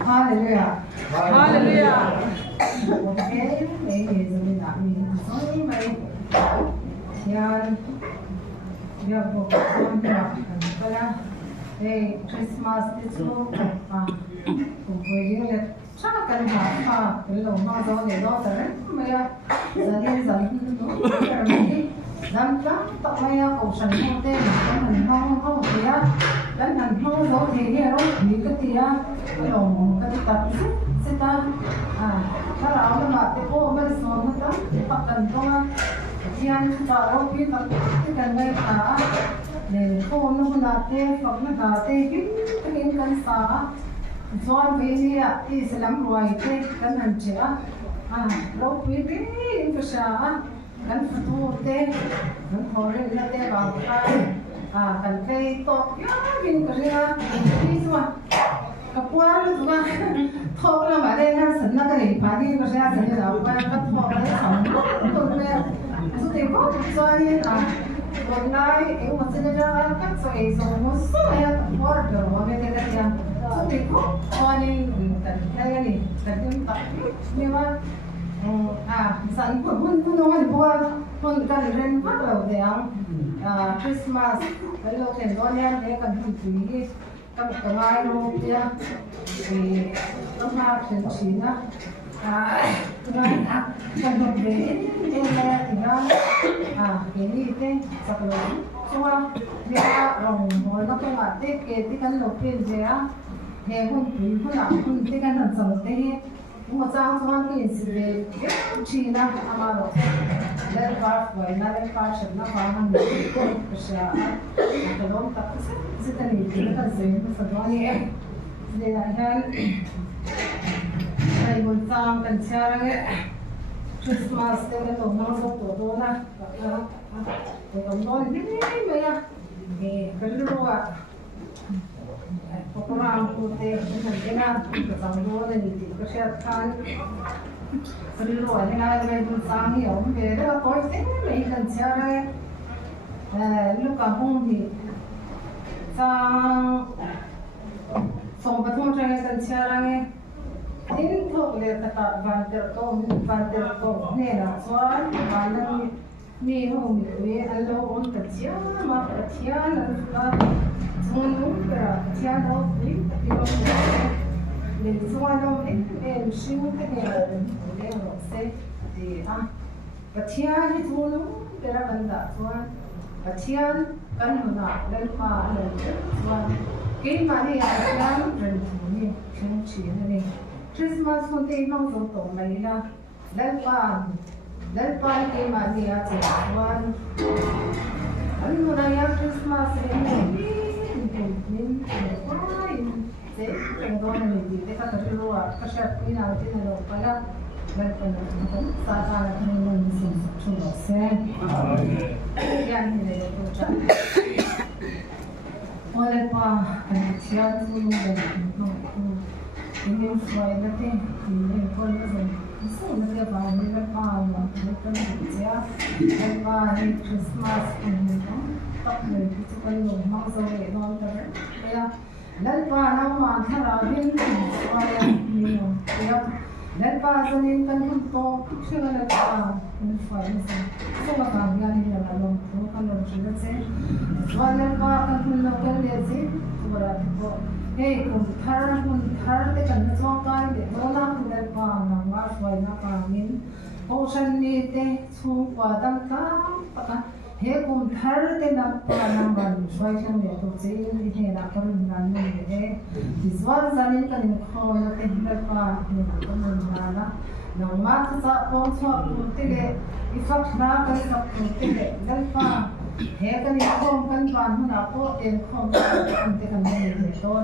Hallelujah. Hallelujah. Okay, ladies and gentlemen, sorry, my yan, yan po pala, Christmas dito, kung pwede ulit, tsaka kalma, mga zone doon, maya, zalin, Nam lắm tao mày cầu sẵn không tên mình không thì á đánh thành không có thì nghe đâu thì cái thì á cái đồng cái tập sẽ taถ้าเราไม่มาเตะโป้ไม่สอนนะตักกันตรงนั้นที่อันจะเราพี่ตักที่กันไม่ขาเนี่ยโป้นู่นน่ะเตะฝักน่ะเตะกินกันสาสอนไปเนี่ยที่สลัมรวยเตะกันนั่นเจ้าเราพี่ก็ชากันฟูเตะกันพอเรื่องเตะบางครั้งกันเตะตกกินกันเนี่ยที่สุดกับว่าลูกว่าทอกเราไม่ได้นั่งสันนักเรียนพาที่ก็ใช้สัญญาไปกับทอกได้สองตัวเนี่ยสุดท้ายก็สอนเนี่ยวันไหนเอ็งมันจะจะกันสวยสมมติสวยพอเดี๋ยวว่าไม่ได้กันยังสุดท้ายก็สอนเนี่ยกันได้กันนี่กันที่ตัดเนี่ยว่าสันคุณน้องที่ว่าคนกันเรียนพักเราเดียงคริสต์มาสแล้วเห็นตอนนี้เนี่ยกันทุกปีกับกับไม้โรเบียต้องมาถึงชีนะกันทุกปีเอ็นเนี่ยที่ว่าเห็นนี่เต้สักหน่อยชัวร์เนี่ยเราหัวเราต้องมาเต้เกที่กันหลบเพี้ยนเสียเฮ้คนผีคนหลังคนที่กันหันสมเต้我早上给是的，去那阿妈罗，来发回那来发什么发他们不是啊，那个他是的你这个谁不是多年，是的那天，在我早跟前那个，Christmas 这个东方说多呢，这个东西没呀，可是说。Program pute nanti kesambung dan itu kesehatan seluruh dengan dengan sangi om beda kau ini kan cara lu kampung di sang sompat mau cari kan cara ini tuh lihat kata banter kau nih lah soal mana nih home ini alo on kerja mak kerja lalu Semua tiada beli, tapi kalau semua orang ini semua kena boleh saya di ketian itu kira benda semua ketian kan mana dan mana semua kini mana yang ketian dan ini cuma ni Christmas pun tiada orang tu Malaysia dan kini mana yang semua ani mana yang Christmas ini देखा कर लो कशा कोई ना होती ना लोग पला बर्तन सादा रखने में से छुआ से क्या नहीं ले तो चा और पा चिया तो ini suai nanti ini pun itu nanti apa ini apa itu dia apa ini Christmas ini tak boleh itu kan mau sampai nonton ya Lalpa nama tharabin suaya ini ya lalpa sanin kan kunto siya lalpa ini suaya nisa so makagyan niya lalong so kalong siya se lalpa kan kunto kan lezi suara ko kung thar te kan so kai de dola lalpa nama suaya na kamin ocean ni te so padang ka paka हे कुंठर ते नंबर स्वायत्त में तो चेंज है ना पर नानी है विश्वास जाने का निखोन ते हिंदर पा ने तो नाना नौमा सा पहुंचो पुरते ले इफक्ट ना कर सब पुरते ले गल्पा हे का निखोन kan पानु ना को एक खोन ते kan ने तो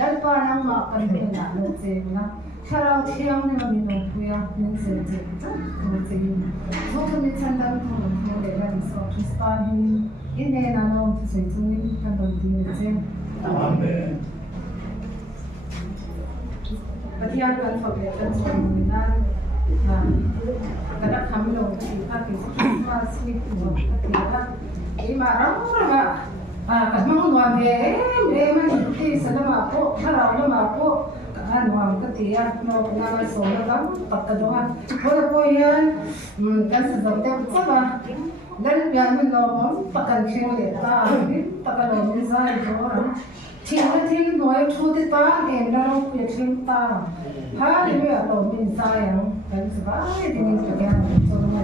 गल्पा नंगा kan ते ना लो से ना Kalau tiang ni kami nampuya ni sendiri, tu sendiri. So kami cendang tu boleh lagi so Kristus ini nano tu sendiri kan berdiri je. Amen. Ketian kan fakir sembilan. Kadang kami loh kita Kristus ni tu ketian. Ini marah. Kadang orang dia, memang itu selama aku, kalau lama aku anh hoàng cái thì nó là số nó lắm tập cái đó thôi thôi yên cái sự đầu tiên chắc là đến bây mình nó muốn tập cái chuyện để ta tập cái đó mình giải rồi thì nói chú thì ta em đã nói chuyện chuyện ta hai đứa là đồ mình giải rồi cái sự vậy thì mình phải làm cho nó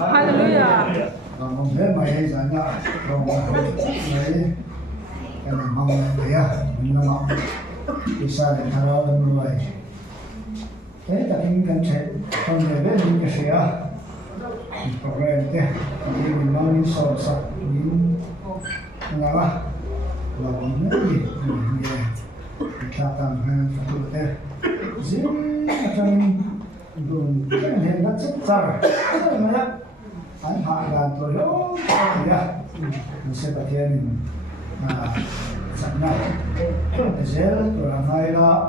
Hallelujah. Mong thế mày giải ngã rồi mấy cái mình mong thế à mình nó mong đi xa để thao lên người thế là những cái chuyện con người biết những cái gì à program thế thì mình mong những sổ sạch những là những cái gì mình khá tầm hơn phải được thế dính trong đường cái này nó rất ra rồi mà anh hạ là tôi lâu thì à mình sẽ bật hiện sẵn nào để dễ tôi làm hay là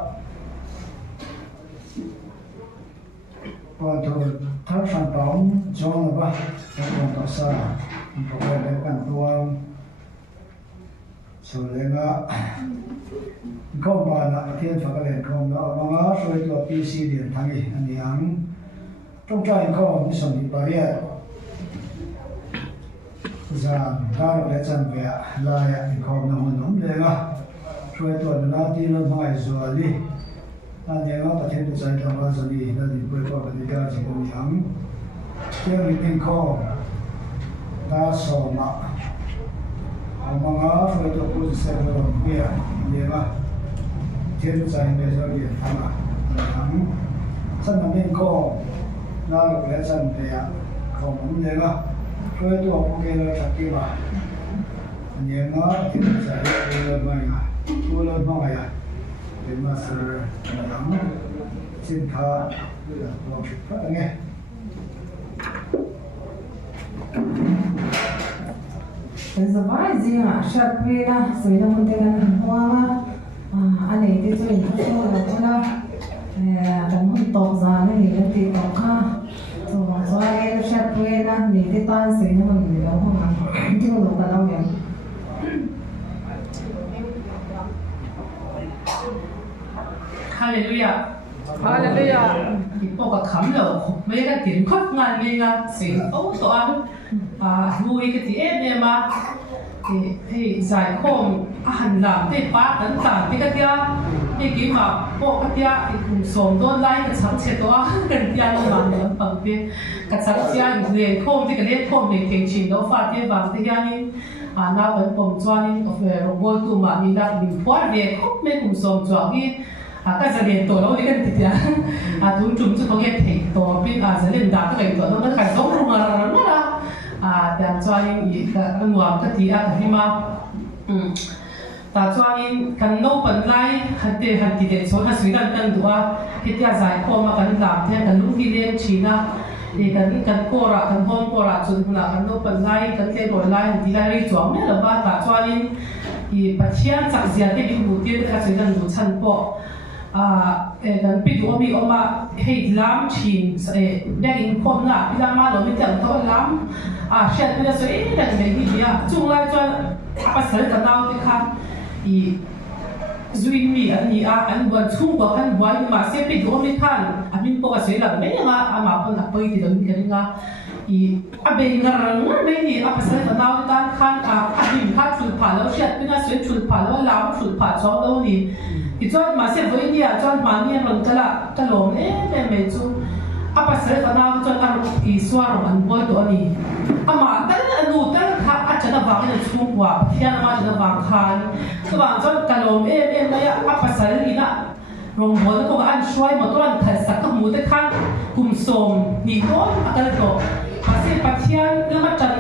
còn tôi thắt sản phẩm cho nó ba còn tôi xa mình có thể để càng tuang rồi lên không mà là thiên phật cái lên không đó mà ngã rồi tôi PC điện thằng gì anh em trong trái không như sầm đi bari rằng ta được chân về lại không nằm nóng lên à rồi tôi đã đi lên ngoài rồi đi anh em có thể được giải thích vào rồi đi là đi quay qua cái điều gì cũng nhắm cái việc không ta sầu mà mà rồi tôi cũng sẽ được biết như mà thiên giải bây giờ đi thằng thằng chân là bên không ta được chân về không nóng lên à rồi tôi cũng kêu là thật kia mà anh em nó thì sẽ lên mai à tôi lên mai à để mà sẽ nắm xin thà tôi phát nghe giờ vài gì à sắp về là rồi nó muốn tiền hoa anh ấy thì tôi thấy là nó đang muốn tóc ra này thì thì tóc ha rồi em sắp về là thì thì toàn sự nó mình đâu không ăn chứ không có đâu vậy Hallelujah. Hallelujah. Ipo ka kham lo me ka tin khot ngan me nga sin o to an lui cái ti mà thì giải khom han lam te pa tan ta ti ka tia ti ki ma po ka tia ti kum som don lai ka chang che to kan tia no man ne pang te ka chang tia le khom ti ka le khom ne theng chin do fa te wang te ya ni na ban pom chuan of robot tu ma ni da bin phwar ve khop me kum som chuang hi cái giờ điện tổ nó đi cái gì à tụi chúng tôi có nghe thấy tổ biết giờ điện đá cái tổ nó cái giống luôn là để cho anh cái nguồn cái gì cái mà ta cho anh cái nấu bánh lai hạt thì để số hạt suy đan đan đũa thì giải khô mà cái làm thế cái lúc đi lên China thì cái cora cái hôn cora chúng là cái nấu bánh lai cái rồi lai thì lai đi chọn này là ba ta cho anh thì bắt chiang chắc gì thì bị mù tiên cái suy đan đũa chân bộ dan pi do mi oma hei lam chin back in khom na ila ma lo mi tan to lam shet mi so dan me hi ya chung lai chuan pa sal ka dau ti kha I zuin mi ani an wan chung ba kan wai ma se pi do mi khan amin po ka se la me nga ma pon na poi ti don mi ka I be ngar me ni pa sal ka dau tan khan abin kha chul pha lo shet mi na se chul pha lo lam chul pha chaw lo ni I chuan ma se voi dia chuan ma ni ron ka lom me chu apa se ka na chuan I swar an boi to ani ama tal anu tal kha a จะวางในช่วงว่าเที่ยงมาจะวางคันก็วางจนกระโหลกไม่อะอัปปัสสาวะนี่นะรวมหัวก็อันช่วยหมดตัวนั้นถัดสักก็หมูตะขั้นกุมสมนี่โน้ตอะไรก็ภาษีปัจเจียนแล้วมาจัน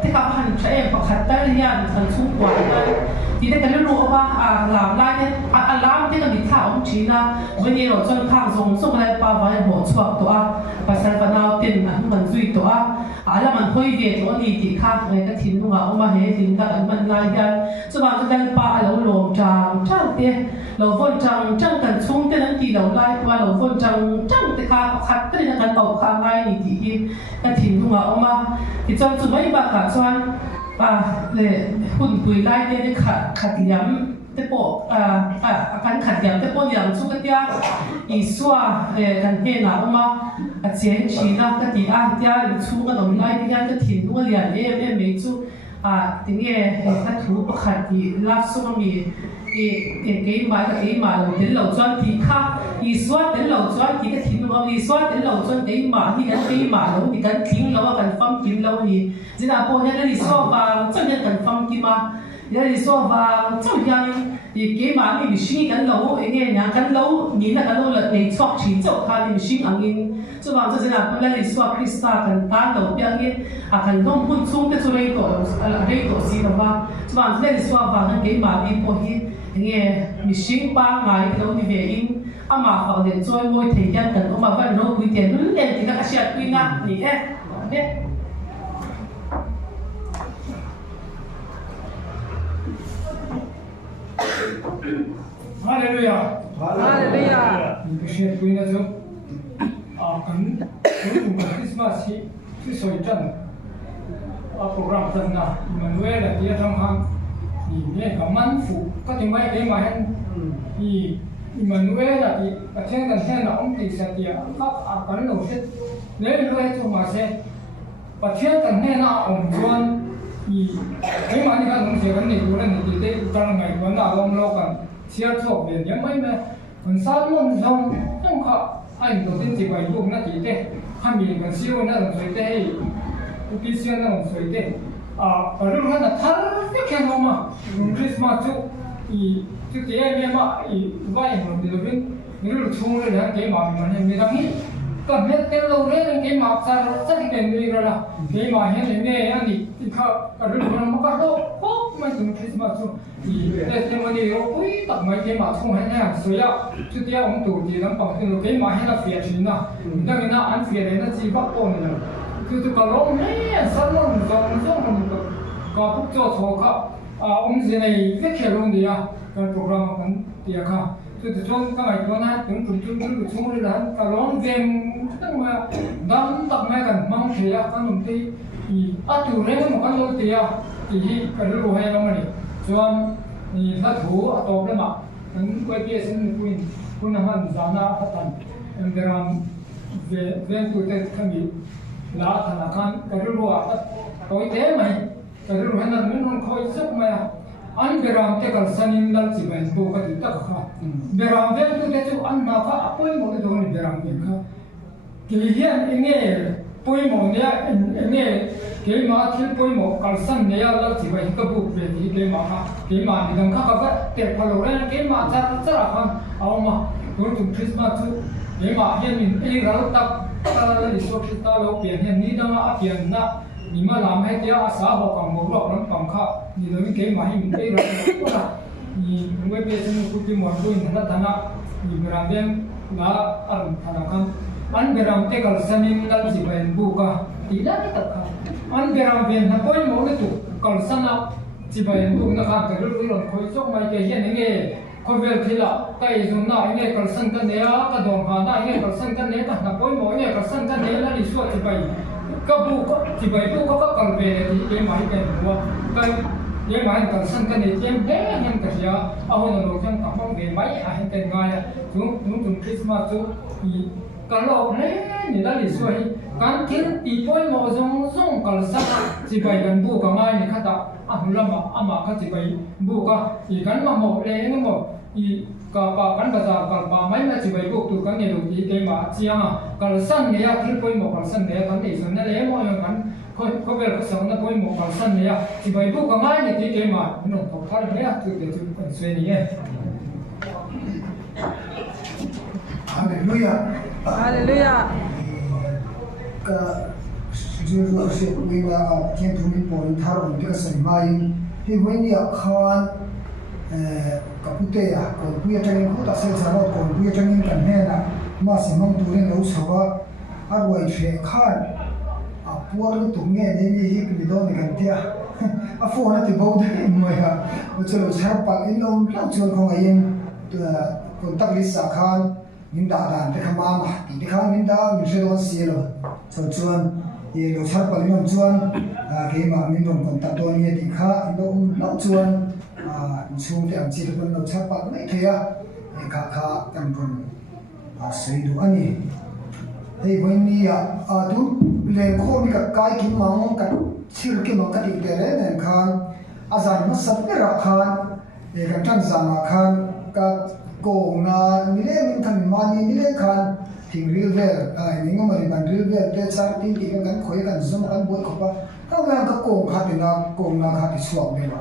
ที่เขาหันใช้ประคัดได้เรียนสันช่วงกว่าได้ที่ได้กันรู้ว่าหลามไล่เนี่ยหลามที่กันมีท่าองค์ชีนะวันนี้เราจนข้างส่งอะไรป่าวไว้หัวชวกตัวภาษาปนาวเต็มมันจุยตัวแล้วมันค่อยเดียตัวนี้ที่ข้างไงก็ทิ้งลงเอามาเห็นทิ้งกันมันลายกันจะมาจะได้ป่าเราลงจางจังเตี้ยเราฝนจังกันช่วงเต้นนั้นที่เราไล่ว่าเราฝนจังที่ข้าคัดก็ได้กันต่อข้างไงนี่ที่ก็ทิ้งลงเอามาที่จนสุดไม่บักกันส่วนเลยหุ่นปุยไล่เนี่ยขัดย้ำแต่โปการขัดย้ำแต่โปย้ำสุกเดียอีสัวกันเห็นหนาออกมาเจียนชีนะก็ตีเดียชูกันตรงไล่ที่ยังก็ทิ้งลงเรียนไม่จูถึงถ้าถูกขัดที่ลับสุกมีเกี่ยมาเราเดี๋ยวเราจวนที่ข้าอีสัวเดี๋ยวเราจวนที่ก็ทิ้งลงอีสัวเดี๋ยวเราจวนเกี่ยมาที่กันเราที่กันทิ้งเราว่ากันฟังกินเรานี่จีน่าพอเนี่ยเราสัวบางจนเนี่ยกันฟังกินมาเราสัวบางจนยังเกี่ยมานี่มิชิกันเราเนี่ยกันเรานี่นะกันเราเลยชอบชิ้นเจ้าข้านี่มิชิอังอินจนบางจีน่าพอเราสัวคริสต์กันตาเราเปียกเนี่ยกันต้องพูดชุ่มแต่สุดเลยตัวสิเราว่าจนบางเราสัวบางเกี่ยมานี่พอเนี่ยมิชิป้าไงเราที่เวียนอามาฟังเดินช่วยมวยเทียนกันอามาวันเราคุยเทียนนู่นเล่นที่นักเชียร์คุยนะนี่เนี่ยฮาเลลูยาฮาเลลูยามิเชลคุยนะจ๊ะกันคุณคริสต์มาสที่สวยจังโปรแกรมจังนะมันเวลาที่จะทำงานนี่กับมันฟูก็ถึงไม่ได้มาเห็นมันเวลาที่ประเทศกันแค่เราองค์ที่เสียก็กันเราเสร็จเลยเลยจะมาเสร็จประเทศกันแค่เราองค์ชวนไอ้มันนี่กันองค์เสียกันนี่ดูแลนี่ที่ตั้งไงวันน่ะลงโลกันเสียชอบเรียนยังไม่แม้มันสร้างมันทำต้องข้าไอ้ตัวที่จะไปลูกนั่นที่เด็กข้ามีกันเสียวันนั้นสวยเด็กอุปเสียนั้นสวยเด็กเรื่องนั้นถ้าไม่แข็งออกมาคริสต์มาสจุดที่ไอ้เนี่ยมาว่าอย่างเราเดี๋ยวนี้นี่เราช่วงเลยนะเกี่ยมามันยังไม่ได้นี่ก็เม็ดเต็มเราเรื่องเกี่ยมาซาสักเป็นนี่ก็ละเกี่ยมาเห็นเนี่ยอันนี้ที่เขาเรื่องนั้นมันก็โลโอ้ไม่ถึงคริสต์มาสแต่ที่วันนี้เราคุยตัดไม้เกี่ยมาช่วงให้เนี่ยสวยอ่ะจุดที่ผมตู่ที่นั่นปังที่เราเกี่ยมาให้เราเสียชีวิตนะดังนั้นอันเสียเลยนะจีบักโอนเลยคือตัวก็ร้องเนี่ยสั่นร้องมันก็พวกเจ้าโถก็องค์เสนาเวกเขลงเดียการโปรแกรมกันเดียค่ะคือช่วงก็หมายถึงว่าถึงช่วงเวลาก็ร้องเพลงตั้งมาดังตักแม่กันมังเทียกันนุ่มที่ตัวเรื่องมันก็รู้เดียที่ก็รู้ให้เรามาเนี่ยส่วนนี่ถ้าถูตัวเรื่องมาถึงไปเกี่ยสิ่งคุณหันจานาพัฒน์เรื่องเรื่องตัวเด็กขมิ้นลาธนาคารก็รู้ว่าตัวเด็กไหมก็รู้ให้นั่นมันคอยสักไหมอันเบรามเทกัลสันินลัลจิบันโบกัดตักข้าเบรามเวลตุเดจุอันมาข้าป่วยหมดเลยตรงนี้เบรามเองข้าที่เห็นเองเนี่ยป่วยหมดเนี่ยเองเนี่ยเกี่ยมาที่ป่วยหมดกัลสันเนี่ยลัลจิบันก็บุกไปที่เกี่ยมาข้าเกี่ยมาที่ตรงข้าก็เตะพาโลเรนเกี่ยมาจะรักกันเอามาตัวถึงคริสต์มาสเกี่ยมาเห็นเองเราตักเราดิสวคิดตาเราเปลี่ยนเห็นนี่ดังอาเปลี่ยนนะนี่มาลามให้เจ้าอาสาหกกังวลรอบนั้นกังข้านี่เราไม่เกี่ยมาให้มันได้เราก็ได้นี่เว็บเป็นสิ่งที่มันดูอินทร์ธนานี่เบรามเดนลาอันธนาคารอันเบรามเทกัลสันินลัลจิบันบุกะที่ได้ตักข้าอันเบรามเดนนับป่วยหมดเลยตุกัลสันนับจิบันบุกนะครับแต่รู้เราคอยชกไม่เกี่ยนี่ไงคนเวลที่ละใครส่งหน้าไงกัลสันกันเนี่ยก็โดนหาได้ไงกัลสันกันเนี่ยนับป่วยหมดเนี่ยกัลสันกันเนี่ยแล้วดิสวดจิบันก็บุกที่ไปบุกก็กลายเป็นที่เกี่ยมาให้เป็นหัวก็เกี่ยมาให้กันสังกันเนี่ยเกี่ยมเฮ้ยยังกระเสียเอาหน้าเราจังตั้งฟังเกี่ยมาให้เป็นไงถึงคริสต์มาสก็หลอกเลยนี่ได้สวยการที่ตีป่วยหมอส่งกันสักที่ไปกันบุกก็ง่ายนี่ค่ะแต่หุ่นละมาก็ที่ไปบุกก็อีกันมาหมดเลยงั้นหมดก็ปากันก็จะก็ปาไม่มาที่ไปบุกตัวกันเนี่ยดูที่เกี่ยมาเชียงกันสังเนี่ยที่ป่วยหมอกันสังเนี่ยกันที่ส่วนนั้นเลยหมอยังกันค có vẻ có sống là có một bằng sân này thì vậy bố có ngay thì cái mà nó có phát được đấy từ từ còn xuyên đi nhé. Hallelujah. Hallelujah. Ka juru se kuila thiên thu min pon tharon te sai mai hi wenia khan kapute ya ko puya training ko ta se sa ko puya training kan he na ma se mong tu ren lo sawa arwai thre khan a puar tu nge ne ni hi ki do ni kan tia a fo na ti bo de moi ha o chelo sa pa in lo la chol ko ayen tu ko tak li sa khan min da dan te khama ma ti khan min da min se don si lo so chuan ye lo sa pa li chuan ke ma min ron kon ta do ni ti kha lo lo chuan chung te am chi te kon lo sa pa mai thea e kha kan kon sei du ani hei voini tu le kho mi ka kai ki mang ka chir ki mang ka ti te re nen khan azan ma sap ne ra khan e kan tan zama khan ka ko na ni le min than ma ni le khan thing real ver ni ngom ri ban real ver te char ti ti kan khoi kan zum kan boi ko pa ka ga ka ko kha ti na ko na kha ti suak ne ba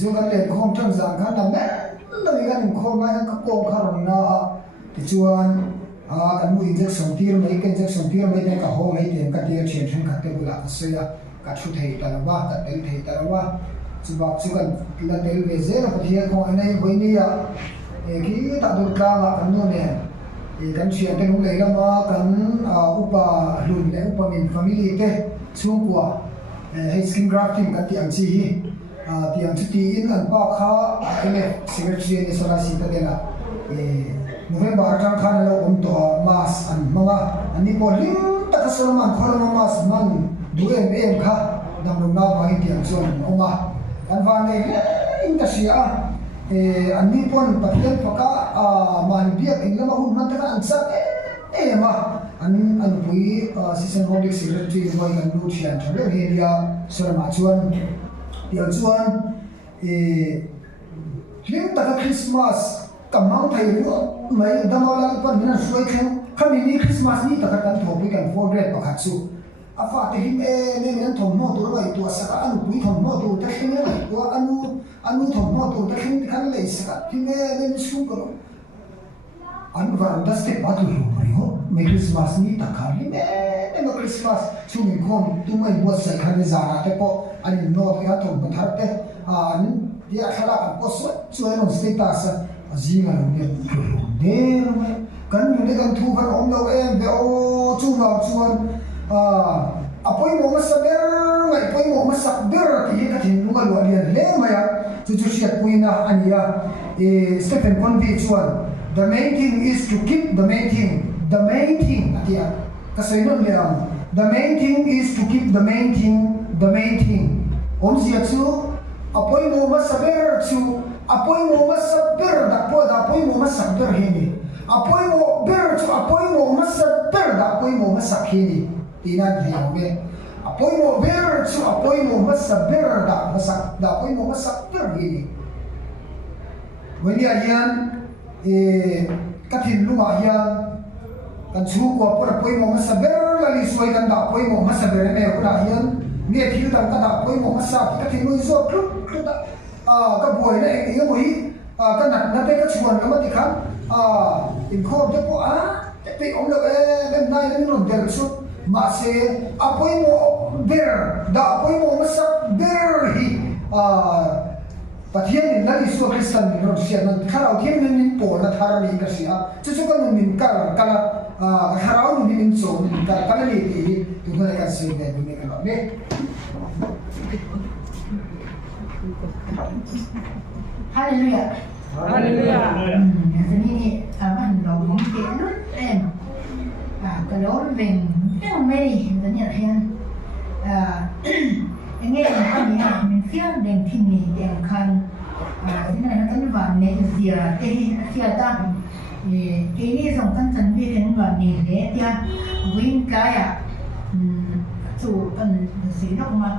zo kan le khom tan zang khan na me lo ni kan khom na ka ko kha ro na ti chuan kan mu injection tir mai kan injection tir mai ne ka ho mai tem ka tir chen chen ka te bula ka se ya ka thu thei ta la ba ka tel thei ta la ba chu ba chu kan la tel ve ze na pathia ko anai voini ya e ki ta dur ka ma kan no ne e kan chia te lu le la ma kan upa lun le upa min family te chu kwa he skin grafting ka ti ang chi hi ti ang chu ti in an pa kha ene secretary ni sora si ta de la November atang khan lo to mas an manga ani ko lim ta ka solman khol mas man duem em kha dam lo na ba hi tiang chon oma kan van nei in ta sia ani pon patlen paka man biak in lama hun man ta an sa ma an pui season holic secretary boy kan lu chian thale area sorma chuan tiang chuan lim ta ka Christmas kamang thai lu mai damawla pan min suai khen khami ni Christmas ni ta kan thopi kan forget pakhat chu afa te him ne men thom no tur wai tu saka anu pui thom no tu ta khen wai tu anu thom no tu ta khen kan le saka him ne su ko anu van da step ba tu ho me Christmas ni ta khali ne no Christmas chu mi khom tu mai bo sai khan za na te po ani no ya thom ba thar te an dia khala kan po so chu no status Zima ni der me kan ni kan thu kan om lo em be o chu na chuan apoi mo masaber ngai poi mo masaber ti ka thin lu ga lo lian le maya chu chu siat puina ania Stephen Convey chuan the main thing is to keep the main thing atia ka sai no le the main thing is to keep the main thing om sia chu apoi mo masaber chu apoi mo masaber da apoi mo masaber hini apoi mo ber chu apoi mo masaber da apoi mo masak hini tina diam me apoi mo ber chu apoi mo masaber da masak da apoi mo masaber hini wani ayan kathin luma ayan kan chu ko por apoi mo masaber la li suai kan da apoi mo masaber me ko da ayan ni thil dan ka da apoi mo masak kathin lo zo kluk da ka buai na e mo hi ka nat na te ka chuan ka ma ti khan in khom te po te om lo ben nai le ron der su ma se apoi mo ber da apoi mo masak ber hi pathian in nali su Christian ni ron sia nan kharau thiam min po na thar ni ka sia chu chu ka min ka kharau ni min chon ka ni ti tu na ka se ne ni ka lo ne Hallelujah. Hallelujah. Jadi ni apa lo mungkin lu kalau mình phiêu mây thì nhận hen nghe apa ni mình phiêu đèn thiên ni đèn khan thế này nó cái vạn này giờ cái ta cái này dòng căn chân vi cái vạn này để tia win cái chủ cần gì đó mà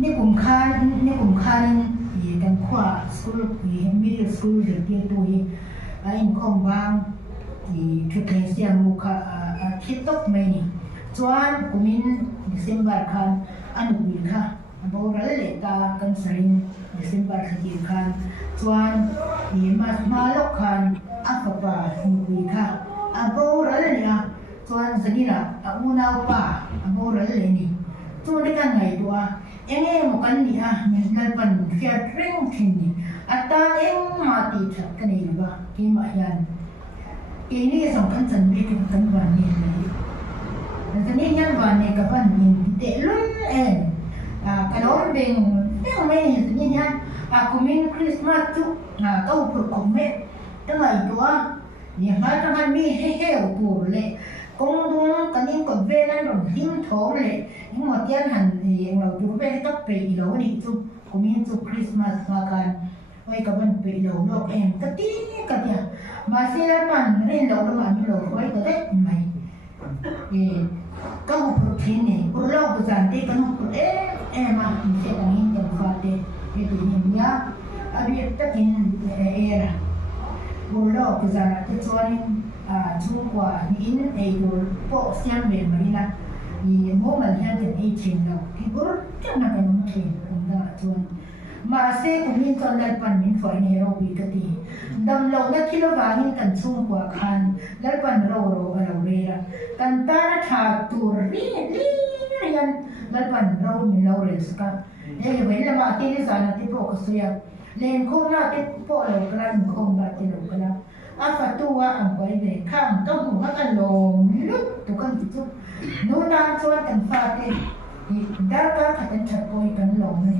นี่กลุ่มค้านี่กันขวาสกูลมิดเดิลสกูลเด็กที่ตัวไอ้คอมบางที่ชุดเทียนมุขคิดตกไม่นี่ chuan kumin December khan anu bil kha boral le ta kan sarin December khati khan chuan ni ma lok khan akapa ni kha aboral nia chuan zanina amuna pa aboral le ni chuan kan ngai tua enge mo kan ni a min pan fiat ring thin ni ata eng ma ti tha kan ni ba ki ma yan ini song kan chan me kan ban ni ni yan ban ne ka ban ni te lun en kalon beng beng me ni yan kumin Christmas chu kau pur komme tangai tua ni ma tangan mi he he pur le kong dung kanin ko velan ron him thor le ni mo tian han ni ngau tu ve tak pe lo ni chu kumin chu Christmas ma kan oi ka ban pe lo lok em ka ti ka dia ma se la pan ren lo lo ma mi lo oi ka de mai kau pur thin ni pur lo bu jan de kan pur ma ni se ka ni kan fa de itu ni ya abi takin era lo bu jan te chuan chung qua in ei dul po siam be marina ni mo mal hian ten ei chin lo ki bur kan na kan thin kan da chuan ma se kumin chon dal pan min foi ne ro bi ka ti dam lo na thilo wa hin kan chung qua khan dal pan ro ro alo re ra kan ta na tha tur ri rian dal pan ro min lo re ska e ve la ma ti ni sa na ti po ko suya len ko na ti po lo klan ko ba ti lo kala afatua ang koi ve kham to hu ha kan lom lut tu kan ti chu no na chuan kan fa te i dar ka kha kan chat koi kan lom ni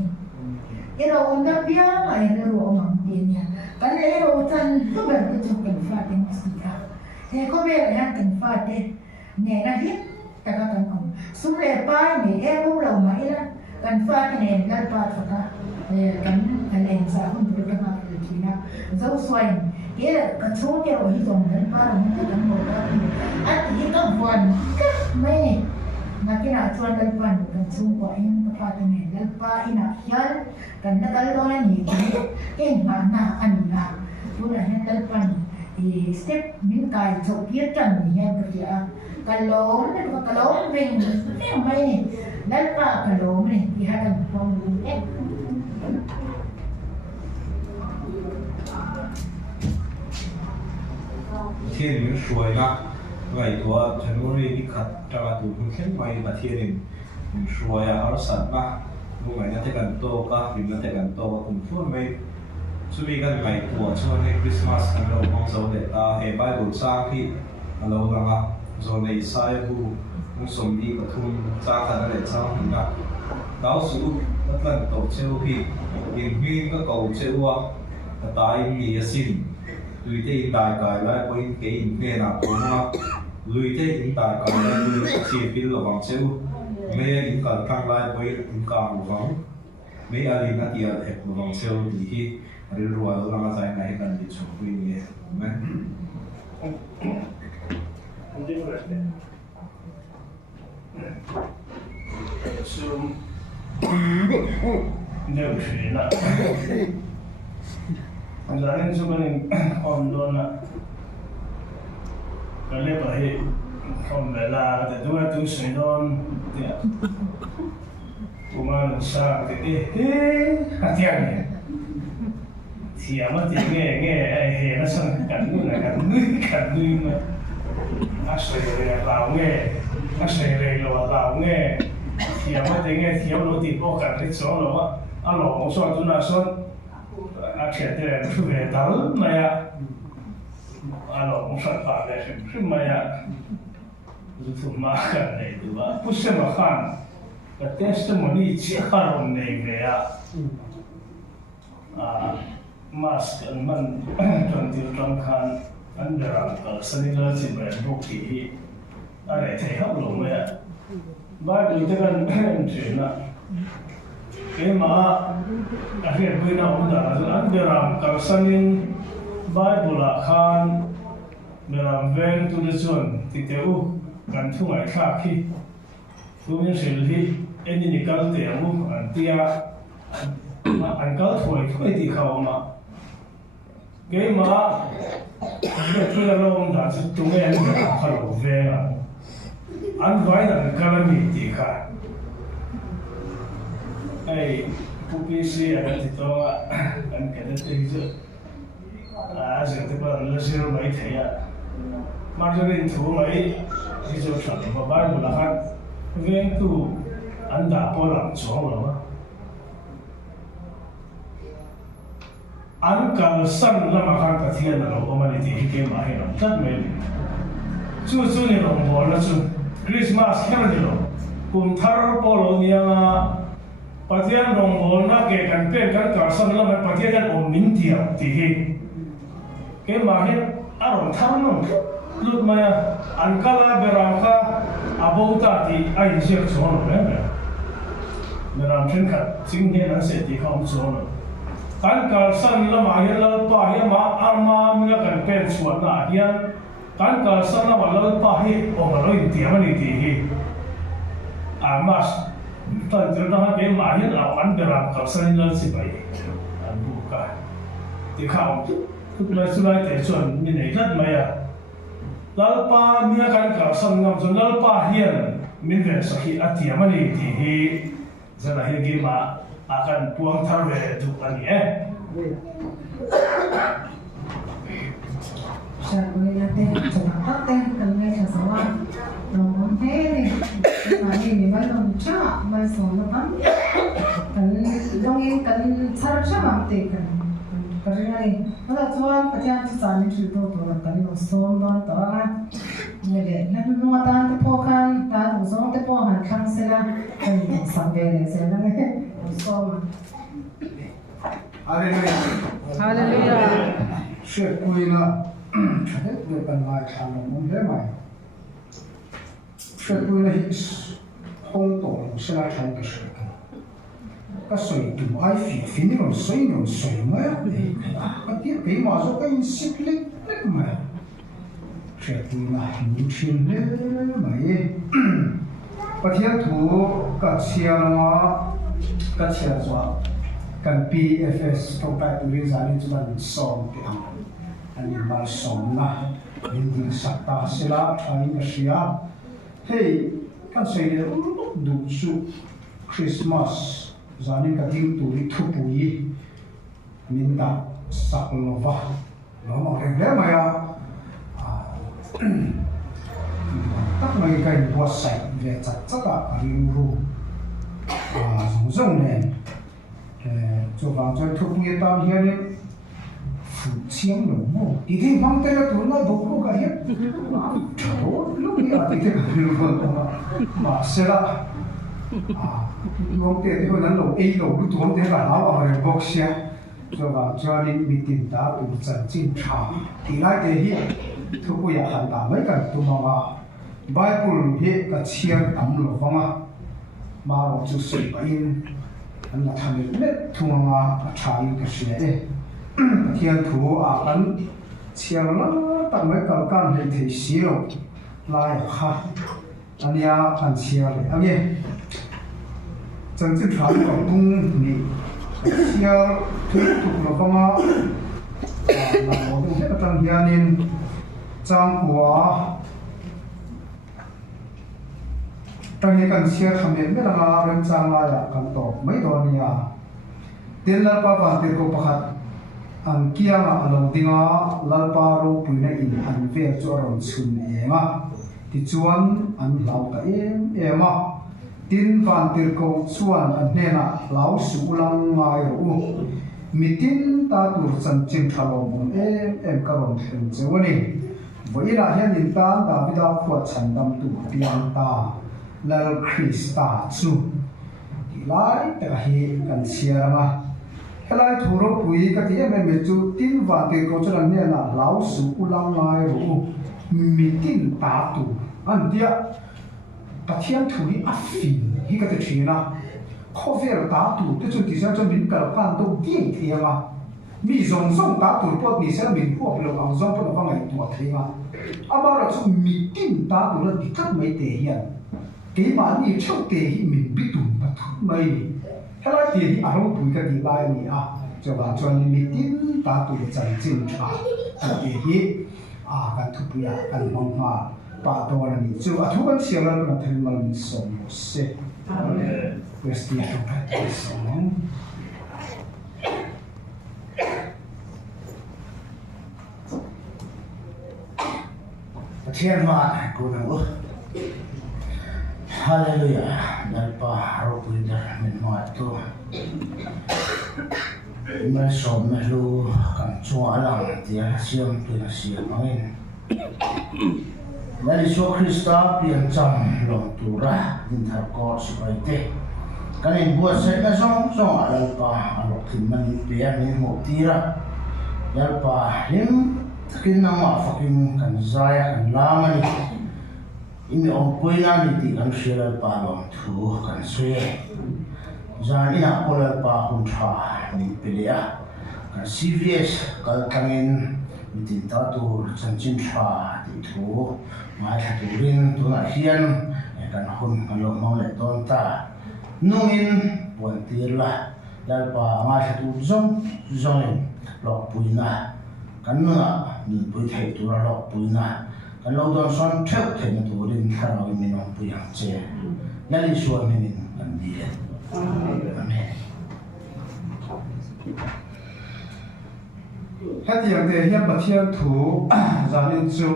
e ro on da pia ai ro mang ti nia kan le ro chan tu ba tu chu kan fa te si ka e ko ve ya kan fa te ne na hi ta ka kan on sum le pa ni e lu lo ma ila kan fa te ne gal pa sa ka kan len sa hun tu ka ma ti na zo swai cái cái số cái rồi dùng đến ba là những cái một cái chỉ có vườn mấy mà cái nào cho đến vườn cần xung quanh cái pha này đến ba ina chân cần nó cái đó là nhiều cái mà na ăn là tôi là hiện đến vườn thì step những cái chỗ kia trần thì hiện cái gì cái lỗ mình cái mấy đến ba cái lỗ này thì hai lần phong em thiên những suối mà ngày của January đi khát cho tụ hứng khen mai mà thiên những suối ở sẵn mà lúc này nó thấy gần to cả vì nó thấy gần to cùng phun mấy suy nghĩ gần ngày của cho nên Christmas anh lâu mong dấu để ta hệ Bible sang khi lâu lắm à rồi này sai bu cũng sống đi và thun ra thật để cho mình cả giáo sư tất lần tổ chức khi nhìn viên các cầu chơi qua tại vì xin người ta đại cái lại có cái nghe nào cũng mà người ta đại cái lại người chỉ biết là bằng chiếu mấy những cái thằng lại có những cái bằng mấy anh nó thì là bằng chiếu thì khi rồi làm sao này cần đi chụp cái gì mấy đều chuyện là giờ nên số mình on luôn à cái này bởi không phải là để tôi sử dụng thì cũng mà sao thì hạt tiền này thì mà thì nghe nó sang cảnh nuôi mà ác sẽ vào nghe vào nghe thì mà thì nghe thiếu nó thì có cả cái số nó à lỗ một số chúng ta số akhirnya tu betul maya, alo musafir dah sih maya, itu makan itu bah, pusing makan, testimoni cikaron ni maya, mas kan man contohkan anda senior si berbukti, ada tehap loh maya, baru itu kan cina. Cái mà akhir bên nào cũng đã là anh làm cả sanin Bible là khan làm ven tu đi chuẩn thì tiêu gần thu ngày khác khi thu những sự thì anh đi câu tiêu anh tia mà anh câu thôi thì không mà cái mà cái là lâu đã tụi em đã phải về à anh nói là calami thì cả ai publici anh thì to anh cái đó thì chứ giờ thì bảo là zero mấy thế à margin thu mấy thì cho chuẩn mà bao nhiêu là khác về tu anh đã bỏ làm chỗ rồi mà anh cần sân là mà khác cái thiên là có mà thì cái mà hay lắm rất mấy chú này lòng bỏ là chú Christmas cái này lòng cùng thar bỏ lo nia phát hiện lòng bỏ na cái căn bên căn cả sân là mà phát hiện là ổn định thì cái mà hay anh thar nó lúc mà anh kala beram ka abouta thì ai sẽ cho nó đấy beram trên cả chính hiện anh sẽ thì không cho nó kan kal san lama hian lo pa hi ma ama minga kan pen chuan na hian kan kal san lama lo pa hi o lo in tiam ani ti hi ama tan tro na ke ma hian la an beram kal san lo si bai an bu ka ti khao tu lai su lai te chuan ni nei lat mai a lal pa minga kan kal san ngam chuan lal pa hian min ve sa hi a tiam ani ti hi zana hi ge ma akan puang thar về chụp anh nhé. Chào mừng là tên chụp tóc tên cần nghe chào sáu anh. Rồi muốn thế này, mà đi mình bắt đầu chọn bài số nó bấm. Cần đông yên cần sao chọn bằng tiền cần. Cái này nó là cho anh phải ăn cho anh chịu tốt rồi cần nó xôn đoan tao ăn. Như vậy là nó mà ta tiếp po kan ta đủ sống tiếp po hàng khang sẽ là cần sắm về để sẽ là cái Hallelujah. Sẽ quỳ là hết được cần lại khả năng muốn thế mày. Sẽ quỳ là không tổ sẽ lại thành cái sự. Cái sợi tụ ai phi nó sợi mới. Cái tiếc cái mà số cái xích lít mà. Sẽ quỳ là những chuyện đấy mày. Và thiên thủ các chia nó các chia cho kan PFS trong tại tụi mình giải cho mình sống thì anh em mà sống na những sắc ta sẽ là anh em sẽ hey kan say đủ su Christmas giải cái tiếng tụi thu bùi mình đã sắc lova nó mà cái đấy mà ya tất mấy cái bớt sạch về chặt chặt anh ru rong này cho vào cho thuốc nghe tao hiện đấy phụ chiang nó mồ thì thế mang tay là tụi nó đục luôn cả hết chỗ lúc này thì thế mà sẽ là lúc đấy thì nó lẩu ấy lẩu lúc tuần thế là lão ở đây bốc xe cho vào cho nên bị tìm ta tụi chân chính trả thì lại thế hiện thuốc bây giờ hành ta mấy cái tụi mà Bible hiện cái chiang tầm lẩu vong à mà nó chú sửa in anh là tham dự hết thua mà trái cái gì đấy thiên thủ anh chiang nó tận mấy cái căn để thấy xíu lại ha anh ya anh chiang này anh nghe chân chính trái của tung nị chiang thuyết tục nó vong à là một trong hết trong hiện nên trang của trong những căn xe tham biến biết là làm trang lại là căn tổ mấy đồ này à tiền là ba vạn tiền có bạc anh kia là lâu tiếng à là ba rô bùi này in anh về cho rồi xuân em à thì chuan anh lâu cái em à tiền vạn tiền có chuan anh nên là lâu sủ lăng ngay rồi mi tin ta đủ chân chính thà lòng em cả lòng thêm chỗ này vậy là hiện in ta đã bị đào quật thành đam tụ biang ta lal Krista chu lại ta hi kan sia ma helai thuro pui ka ti me chu tin va te ko chana ne na lau su ulang lai ru mi tin ta tu an dia pathian thuri a fin hi ka te thina khover ta tu te chu ti sa chu min kal kan to ti thianga mi zong zong ta tu pot ni sa min po lo ang zong po va ngai tu thina amara chu mi tin ta tu la di kat mai te hian cái bản gì trước thì mình biết tụng và thúc mây thế là thì ở đâu tuổi cái gì bài này à cho bạn cho nên mình tin ta tuổi chân chính trả cho cái gì à cái thúc ya cái mong mà pa to na ni chu a thu kan siang lan na thel mal ni som se amen westi to ka som Thiên mà cô nào Hallelujah dalpa ro puida min ma to ma som ma lu kan chua lang tia siam tu na siam angin Nali so Krista pian cham long tu ra din thar ko sipai te kanin buat se na song dalpa ro thin man pe min mo tira dalpa lim takin nama fakin kan zaya kan lamani ini om puina ni ti kan shira pa long thu kan sui zan ina pola pa hun tha ni pelia kan CVS kal kangin mitin ta tu chan chin tha ti thu mai tha tu rin tu na hian kan hun kan lo mau le ton ta nungin pon tir la dal pa mai tha tu zong lo puina kan na ni pui thei tu ra lo puina kan lo don son thep thei na tu rin thara wi min ong puyang che nali suan min kan di amen hết yang te hiam ba thiam thu zanin chu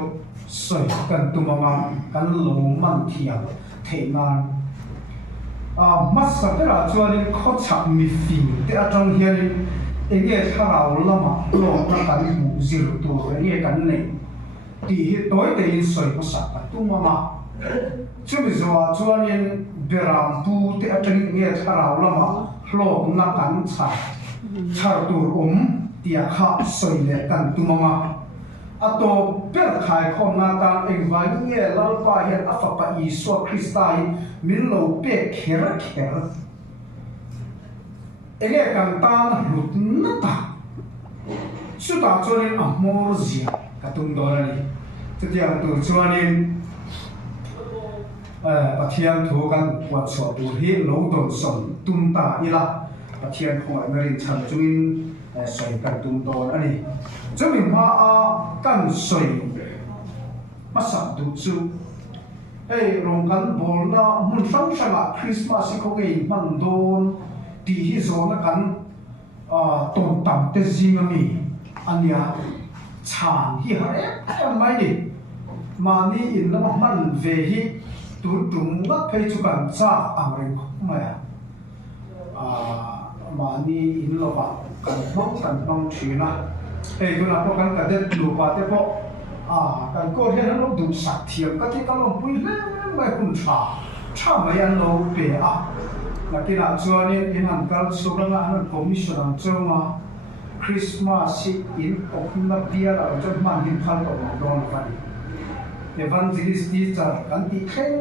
soi kan tumama kan lo man thiam thei man mas sa ra chuanin kho chak mi fi te atang hian enge tharau lama lo na kan mu zir tu enge kan nei ti hi toy te in soi ko sa ta tu mama chumi zo chuanin beram pu te atang nge tharau lama lo na kan cha char tur tia kha soi le kan tu mama ato per khai khom na ta eng vai nge lal pa hian afa pa Isu Kristai min lo pe kher enge kan tan lut na ta su ta chuanin amor zia ka tung dorani chutiang tu chuanin pathian thu kan puat so tu hi lo don som tum ta ila pathian khoi merin chan chuin soi kan tum don ani chumi ma a kan soi masak du chu rong kan bol na mun sang sanga Christmas ko ngai man don ti hi zona kan ton tam te zingami ania chan hi ha mai ni mani in la man ve hi tu tum na phei chu kan cha amre ma ya mani in lo ba kan mong thina tu na po kan ka det lu pa te po kan ko hian lo du sak thiam ka ti ka lo pui le mai kun cha mai an lo pe nakina chuanin in han kal suranga han commission ang chunga Christmas in okna bia la chon man hin khal to don pani evangelist teacher kan ti kheng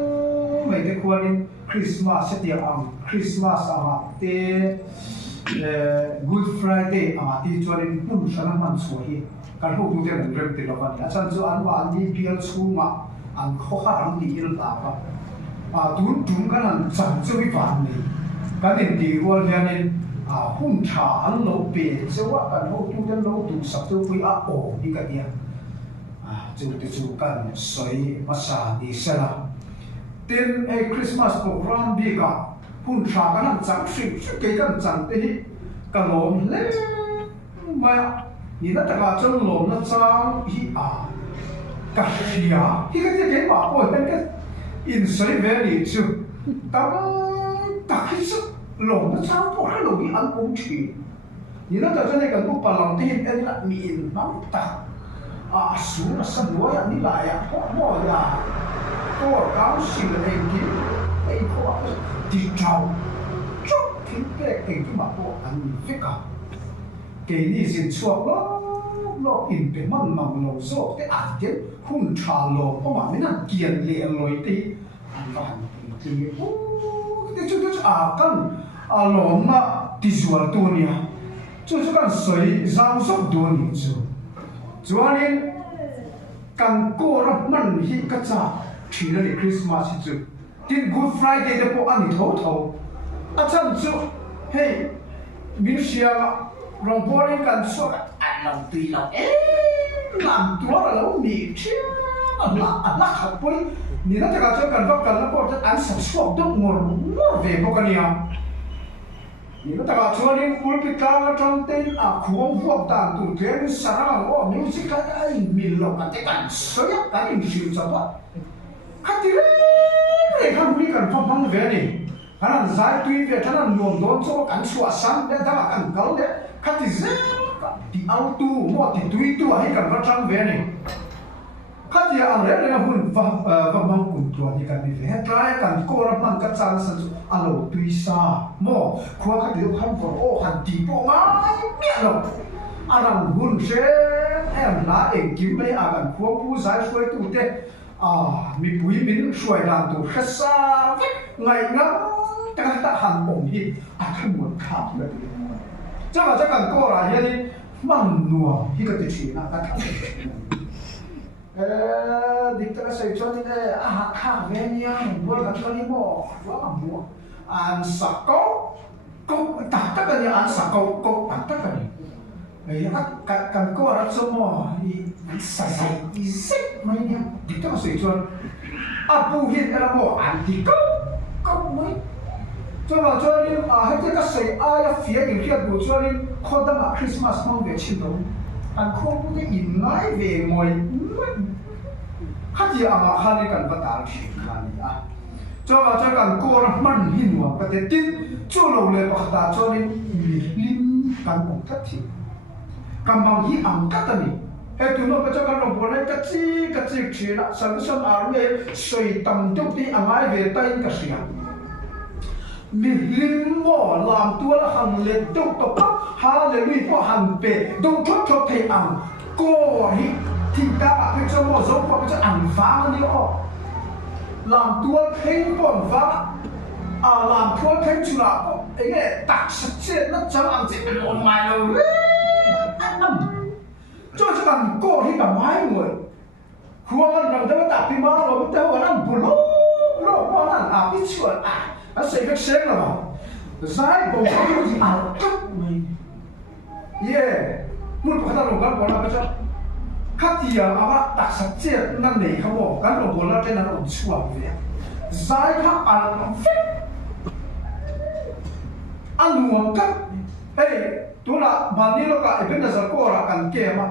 mai de kuanin Christmas ti ang Christmas te Good Friday ti chuanin pun sana man chuhi kan hu tu te ren rem ti lo pani achan chu an wa ni pial chunga an kho haram ni il ta pa tun kan an chang chui van ni kan in ti wal hianin hun tha an lo pe chewa kan ho tu den lo tu sak tu pui o ni ka dia chu ti chu kan soi masa ni sala tin Christmas program bi ka hun tha kan an chang sing ke kan chang te hi ka lom le ma ni na ta ka chang lom na chang hi ka hia hi ka te ke ma ko ka in soi ve ni chu tam ta hi chu lom na chang po ha lo ni an kong chi ni na ta cha ne kan bu pa lam te hin en la mi in nam ta su na san lo ya ni la ya mo ya ko ka shi le en ki ei ko ti chao chok tin ke en ki ma po an ni fe ka ke ni sin chuak lo in pe man mang lo so te a te hun cha lo po ma mi na kian le loi te an va han ti te chu kan lom na ti zual tu nia chu kan soi zau sok du ni chu chuanin kan ko ra man hi ka cha thina ni Christmas hi chu tin Good Friday te po ani tho a chan chu hey min sia rong boring kan so an lam tui lo lam tu ra lo mi chi Allah khapoi ni na taka cho kan va kan na ko ta an sa swak dok ngor ve ko kan ya ni na taka cho ni pulpit ka trong ten a khuang vuak tan tu tren sarang o music ka ai min lo ka te kan so ya ka ni sim sa ba ka ti re ka mi kan fa mang ve ni ana zai tui ve thana nuam don cho kan chua sang de da kan kal de ka ti ze ka ti au tu mo ti tui tu ai kan va trang ve ni ka ti ang re le hun va mang kun tu ni kan ni ve try kan ko ra man ka chang san chu alo tui sa mo khwa ka ti kham for o han ti po ma mi lo arang hun se em la em kim me a kan khwa pu zai shoi tu te mi pui min shoi ran tu khasa ngai ngam ta ta han bom hi a thum mon kha le cha ma cha kan ko ra ye ni mang nuo hi ka ti chi na ka tha dikta sai choni ne a kha ve nya bol ka choni mo wa mo an sakko ko ta ta ka ni an sakko ko ta ta ka ni ai kan ko ra so mo i sai i sik mai nya dikta sai chon a pu hi era mo an ti ko mai cho mà cho nên hay cái sợi ai là phía những cái đồ cho nên khó đâm à Christmas mong về chiến đấu anh không có cái in ngay về ngồi hát gì à mà khai cần bắt đầu chuyện khai à cho mà cho cần cô nó mạnh hin vào cái tin cho lâu lên bắt đầu cho nên linh cần một thất thiệt cầm bằng hi ăn cắt này hay tụi nó bây giờ cần làm bộ này cái gì chuyện là sản áo này sợi tầm chút đi ăn ai về tay cái gì mình linh mỏ làm tua là hàng lên đông tập cấp hallelujah po hàng bể đông chốt thầy ăn cô hi thì các bạn bây giờ mỏ giống qua bây giờ ăn phá đi ó làm tua thêm còn phá làm tua thêm chú nào ấy cái đặc sắc chết nó chẳng ăn chếtเป็นคนใหม่เลยcho bạn cô hi cả mấy người khuôn làm cho nó tập đi mà rồi bây giờ nó buồn lắm qua nó làm cái chuyện anh sẽ biết xem là giải bầu không gì ảo cấp mình yeah muốn bắt đầu làm cái bây giờ khác thì à đặc sắc chết năng này không có cái đồ nó trên nó ổn chua vậy giải khác ảo phết anh nuông cấp hey tôi là mà nếu là cái bên đó giờ có là cần kia mà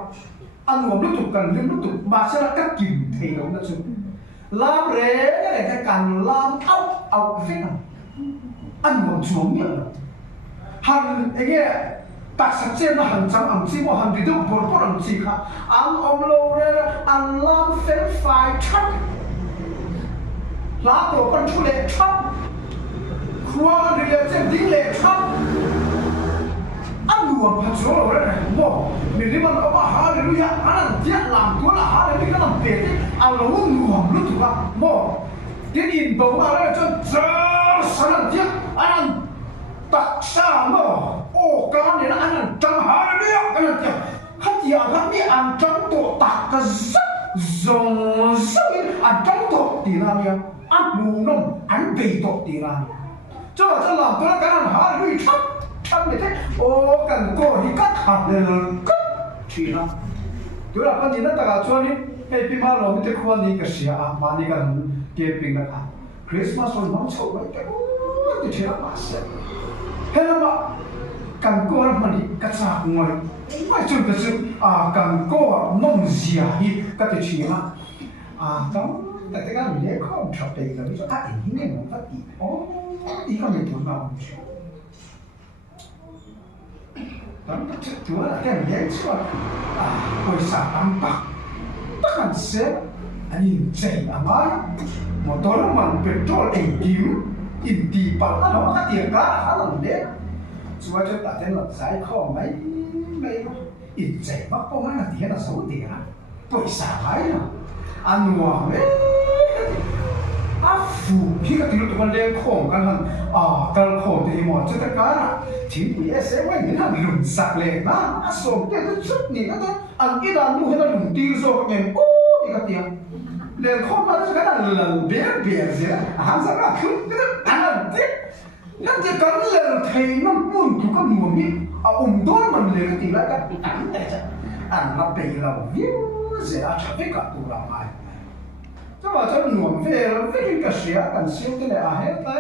anh nuông lúc tục cần lúc tục mà sẽ là các kìm thì nó nó chung làm rễ cái cần làm ảo phết anh muốn chuông nhở hắn cái đặc sắc trên nó hắn chẳng ăn gì mà hắn đi đâu bỏ ăn gì cả ăn lâu rồi ăn làm phèn phai chắc lá tổ con chú lệ chắc khoa đi lệ trên đỉnh lệ chắc ăn luôn phải chỗ rồi đấy mò mình đi mà ông hallelujah anh tiếc làm tôi là hallelujah cái làm bể ăn luôn luôn lúc thứ ba mò cái in bóng mà nó cho sao tiếc anh đặc sao mà ô cái này là anh chẳng hallelujah anh tiếc khác gì anh biết anh chẳng tổ đặc cái rất giống anh chẳng tổ thì là gì anh mù nông anh bị tổ thì là cho làm tôi là cái anh hallelujah chắc mình thấy ô cần cô thì cắt hạt này là cắt chỉ là tôi là con gì nó ta cho đi hay phi mà lo mình thấy khoan đi cái gì à mà đi cái kia pin là Christmas rồi mong chậu vậy cái cái chuyện là massa hay là mà cần cô là mình cắt sạc ngồi phải chừng cái sự cần cô mong gì à đi cái chuyện là trong cái mình lấy không chọc tiền rồi cho các hình như mình phát đi ô đi không được thằng nào dan Chúa là cái gì chứ hồi sáng ăn bạc tất cả sẽ anh chạy à mai một tối nó mang petrol anh kiếm in tì bạc nó có tiền cả khá là đẹp Chúa cho ta thấy là giải khó mấy in chạy bác có mấy là tiền là số tiền hồi sáng ấy ăn ngoan đấy phụ khi cái tiếng tụi con lên khổng cái thằng cái khổng thì một chút cái là chỉ bị sẽ quay những thằng lùn sạc lên đó sổ cái nó chút nhỉ nó ăn ít ăn mua hết nó lùn tiêu rồi cái ô thì cái tiếng lên khổng nó cái là lần biển gì á hắn rất là cứ cái ăn là tiếc nó chỉ cần lần thầy nó buồn cũng có mùa mít đôi mình lên cái tiếng lại cái ăn này chứ ăn nó bị là viết gì á chẳng biết cả tụi làm ai cho mà cho nuông về cái cái xía cần siêu cái này hết ta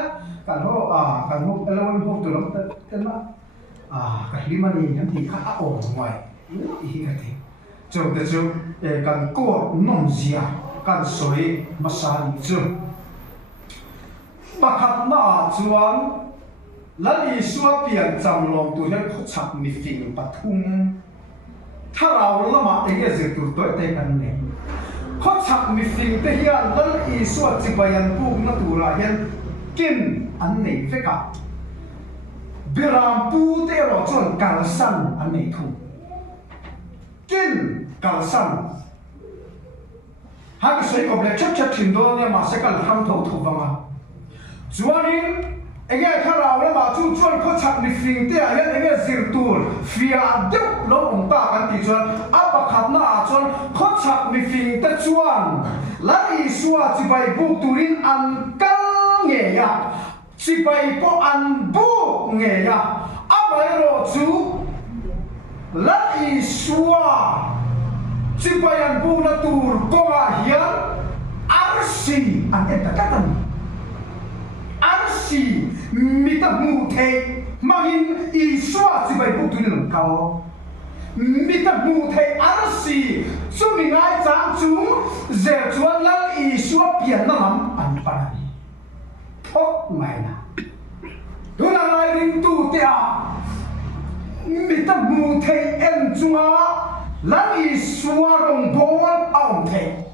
cần ho cần ho lâu ho từ lắm cái mà cái lima này những thì khá ổn ngoài ý cái gì cho tới cho cần cô nông gia cần soi massage cho bác học na chuan lần xua biển trầm lòng tụi nó khóc chặt mi phình bát thung thà nào lắm mà cái gì tụi tôi thấy cái này khóc chặt mi phình thế hiện lần xua chỉ bayan buông nó tụi ra hiện kinh anh này phải cả biram pu thế rồi chọn cào san anh này thu kinh cào san hai cái sợi cột lại chắc chìm đó nhưng mà sẽ cần ham thấu thủ vàng à chuanin enge khara wala ma chu chuan kho chak ni fing te a enge zirtur fia deuh lo ong ta kan ti chuan apa khatna a chuan kho chak ni fing te chuan lai suwa chi bai bu turin an kal nge ya chi bai po an bu nge ya abai ro chu lai suwa chi bai an bu na tur ko a hian arsi an eta katan arsi mita mute mangin iswa si bai butu ni kao mita mute arsi sumi ngai chang chung ze chuan lang iswa pian na lam an panani thok mai na dona lai ring tu te a mita mute en chunga lang iswa rong bol aung the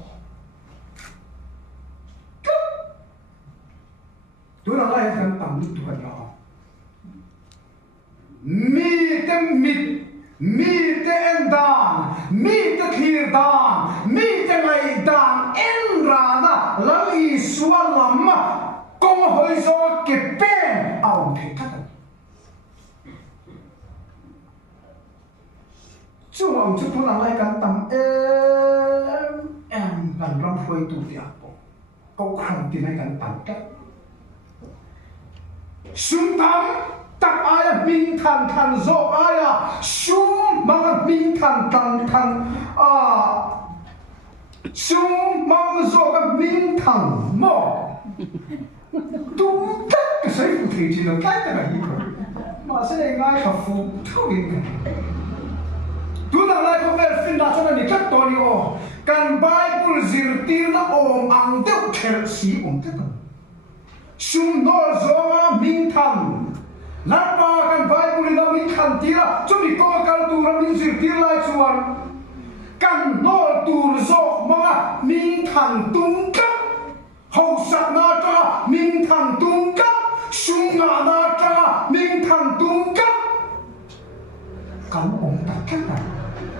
tôi là ai kan tam lu tu kan ya mi te endan mi te khir dan mi te ngai dan en rana lali swalam kong hoi zo ke pen au the ta chu ang chu tu lang lai kan tam em kan ram phoi tu ti a ko khang ti nai kan tam ta sum tam tak aya min than than zo aya sum mang min than than than sum mang zo ka min than mo tu tak cái sai phụ thị chỉ là cái ta hi ko mà sẽ ngai ka fu thu in tu na lai ko ver fin da chana ni kat to ni o kan bible zir tir na om ang deuh khel si om te sum no zonga min tham lapa kan bible na min tham tira chumi ko kal tu ra min sir tir lai chuan kan no tur zo ma min tham tung ka ho sat na ka min tham tung ka sum na ka min tham tung ka kan om ta ka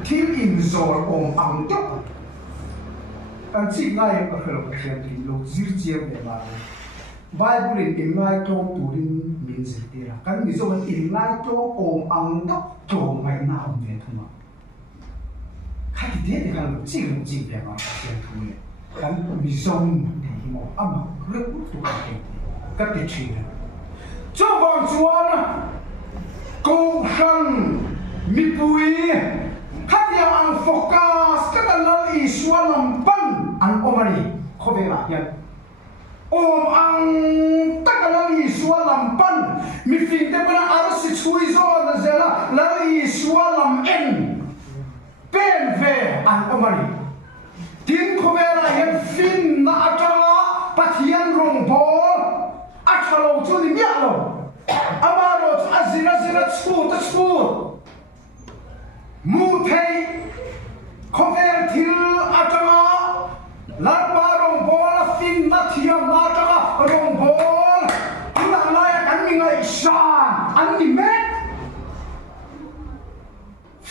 thil in zor om ang to kan chi ngai ka khelo ka thiam tin lo zir chiam le ma Bible in ngai to turin min zitira kan mi zo in ngai to om ang to mai na om ve thuma khai ti de kan chi lo chi be ma chen thu le kan mi zo ni mo ama re ku tu ka ti chi cho vang chuan ko hang mi pui khat ya ang focus ka ta lo i sualam pan an omari kho ve la hian om ang takalali sualam pan mi fin te pana arsi chui zo na zela lali sualam en pen ve an omari tin khobera hen fin na ata pathian rong bol athalo chu ni mya lo amaro azira zira chu ta chu mu thei khover thil ata larpa rong bol fin na thiam na ta rong bol ana lai kan mi ngai sha an ni me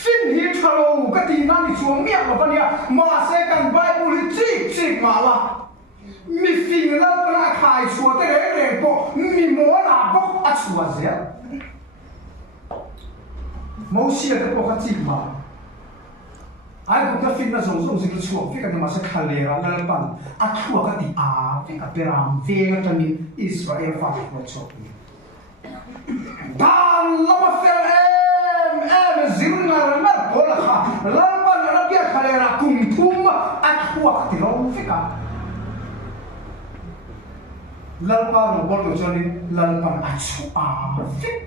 fin hi thalo ka ti na ni chuang mi ma pania ma se kan bible chi chi ma la mi fin la pra khai chua te re po mi mo la po a chua ze mo si te po ka chi ma ai cũng đã phim là giống giống dịch chuột phim cái mà sẽ khai lệ ra là bằng à chuột cái gì phim cái beram về cái mình Israel phát của chuột dan lama film em zin na bola kha lama na bia khai ra cùng thum à chuột thì nó phim cả lalpa ro bol to choni lalpan achu a fit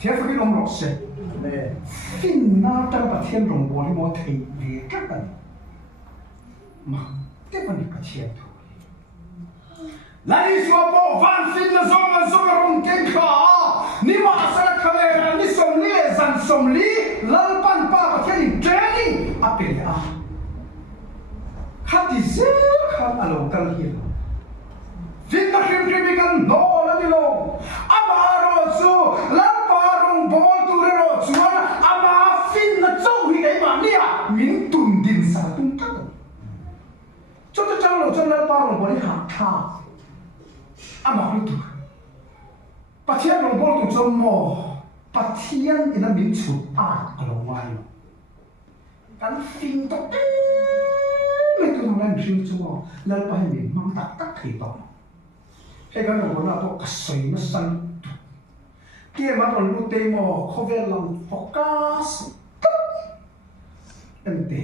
thế phải cái ông sẽ fin na trong bát thiên rồng bò đi mua thầy về các bạn mà thế vẫn cái chuyện thôi lại xóa bỏ van fin là do rồng kén khá ni mà sẽ khá là ni sông lý dàn sông lý lal pan pa bát thiên training apel à khát thì dễ khát alo kal hiền fin na khem khem kan no là đi lo amaro su lal pa rồng bò tu rồi chuan ama fin na châu hi cái mà nia min tun din sa tung cắt cho cháu lo cho lal pa rồng bò đi hạ tha ama lu tu pathian rồng bò tu cho mo pathian ina min chu a alo mai kan fin to mấy tu thằng này riêng cho lal pa min mang tak thì to cái rồng bò nó to cái sợi nó xanh kia mà còn lúc tê mò không biết làm focus em tê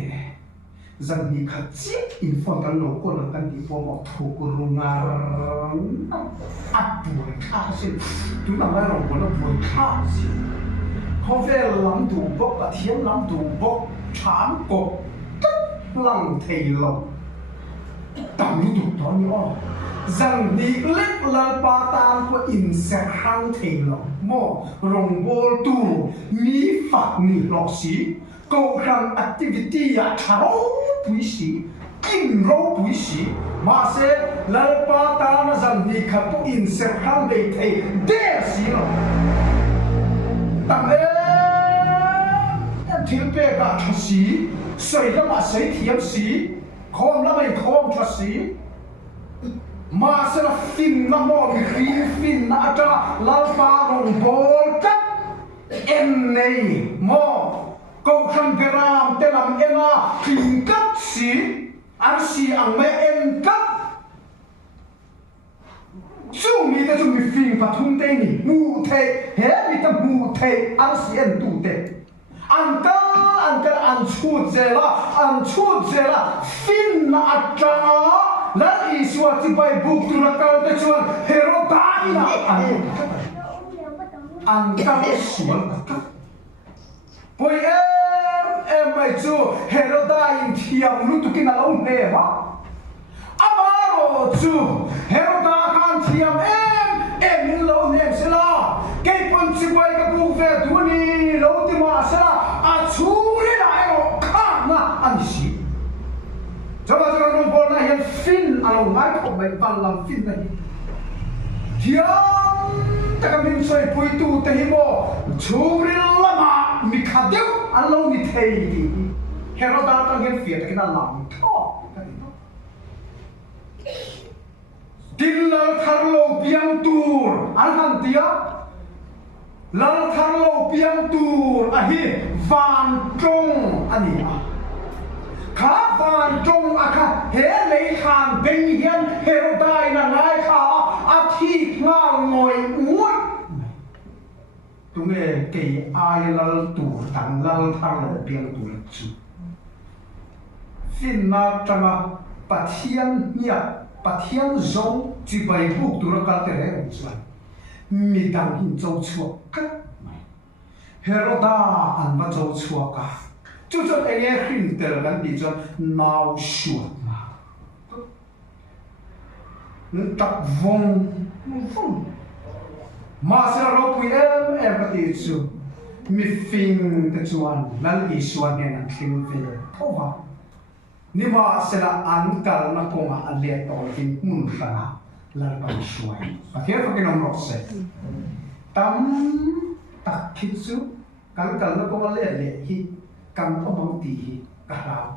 rằng đi khát chết info tan lô cô là tan đi po mò thu cô rung ngar áp buồn khá xin chúng ta nói rằng cô nó buồn khá xin không biết làm đủ bốc và thiên làm đủ bốc chán cổ lăng thầy lòng tạm như đủ đó nhớ rằng đi lết lal pa tan của insect hang thầy lòng mò rồng bol tu mi phật mi lọ xí câu khăn activity à tháo bùi xí kim râu bùi xí mà sẽ lal pa tan rằng đi khát của insect hang để thầy đẻ xí lòng tạm em thiếu bê cả thằng xí sợi lắm mà sấy thiếm xí khom lắm mà khom cho xí mà sẽ là fin na mò bị fin na cha lal pa rồng bol cắt em này mò câu khăn gram tên làm em à fin cắt xí ăn xí ăn mẹ em cắt chung mi ta chung mi fin và thung tê ni mù thê hết mi ta mù thê ăn xí em tu tê ăn chuột dè là fin na cha là Iswa ti bay buk tu nakal te chuan Herodai na an ka suan ka poi em mai chu Herodai thiam lu tu kin alo ne ma amaro chu Herodai kan thiam em in lo ne sela ke pon ti bay ka buk ve tu ni lo ti ma sela a chu le na ero kha na an si cho bà cho rồng bò này hiện fin alo ngay của mình bằng làm fin này hiếm ta cầm mình xoay bùi tu ta hi mò chú rin lama mi khát điếu alo mi thầy đi Herodai đang hiện phía cái nào làm thọ tin lal thar lo piang tur an han tia lal thar lo piang tur a hi van trong ani a khá van trong à khá hết lấy hàng bên hiền Herodai là ngay khá à thi ngang ngồi ngồi tụi nghe cái ai lal tủ tặng lal thang là biếng tủ là chú fin na trama pathian nia pathian zong chỉ bài buộc tụi nó cả thế này chứ mi đăng hình châu chua cắt Herodai ăn vào châu chua cả chú cho anh em khinh tờ gắn đi cho nào suốt mà tập vong mà sẽ là quý em có thể chú mi phim tự chuan lal ý xuan nghe năng khinh về thâu vào nhưng mà sẽ là ăn cả nó cũng là ăn liệt tổ phim muốn khá là bằng xuôi và thế phải cái nông rốt sẽ tắm tắc thịt chú cả nó cũng là liệt hi cầm ông bông tì cả lão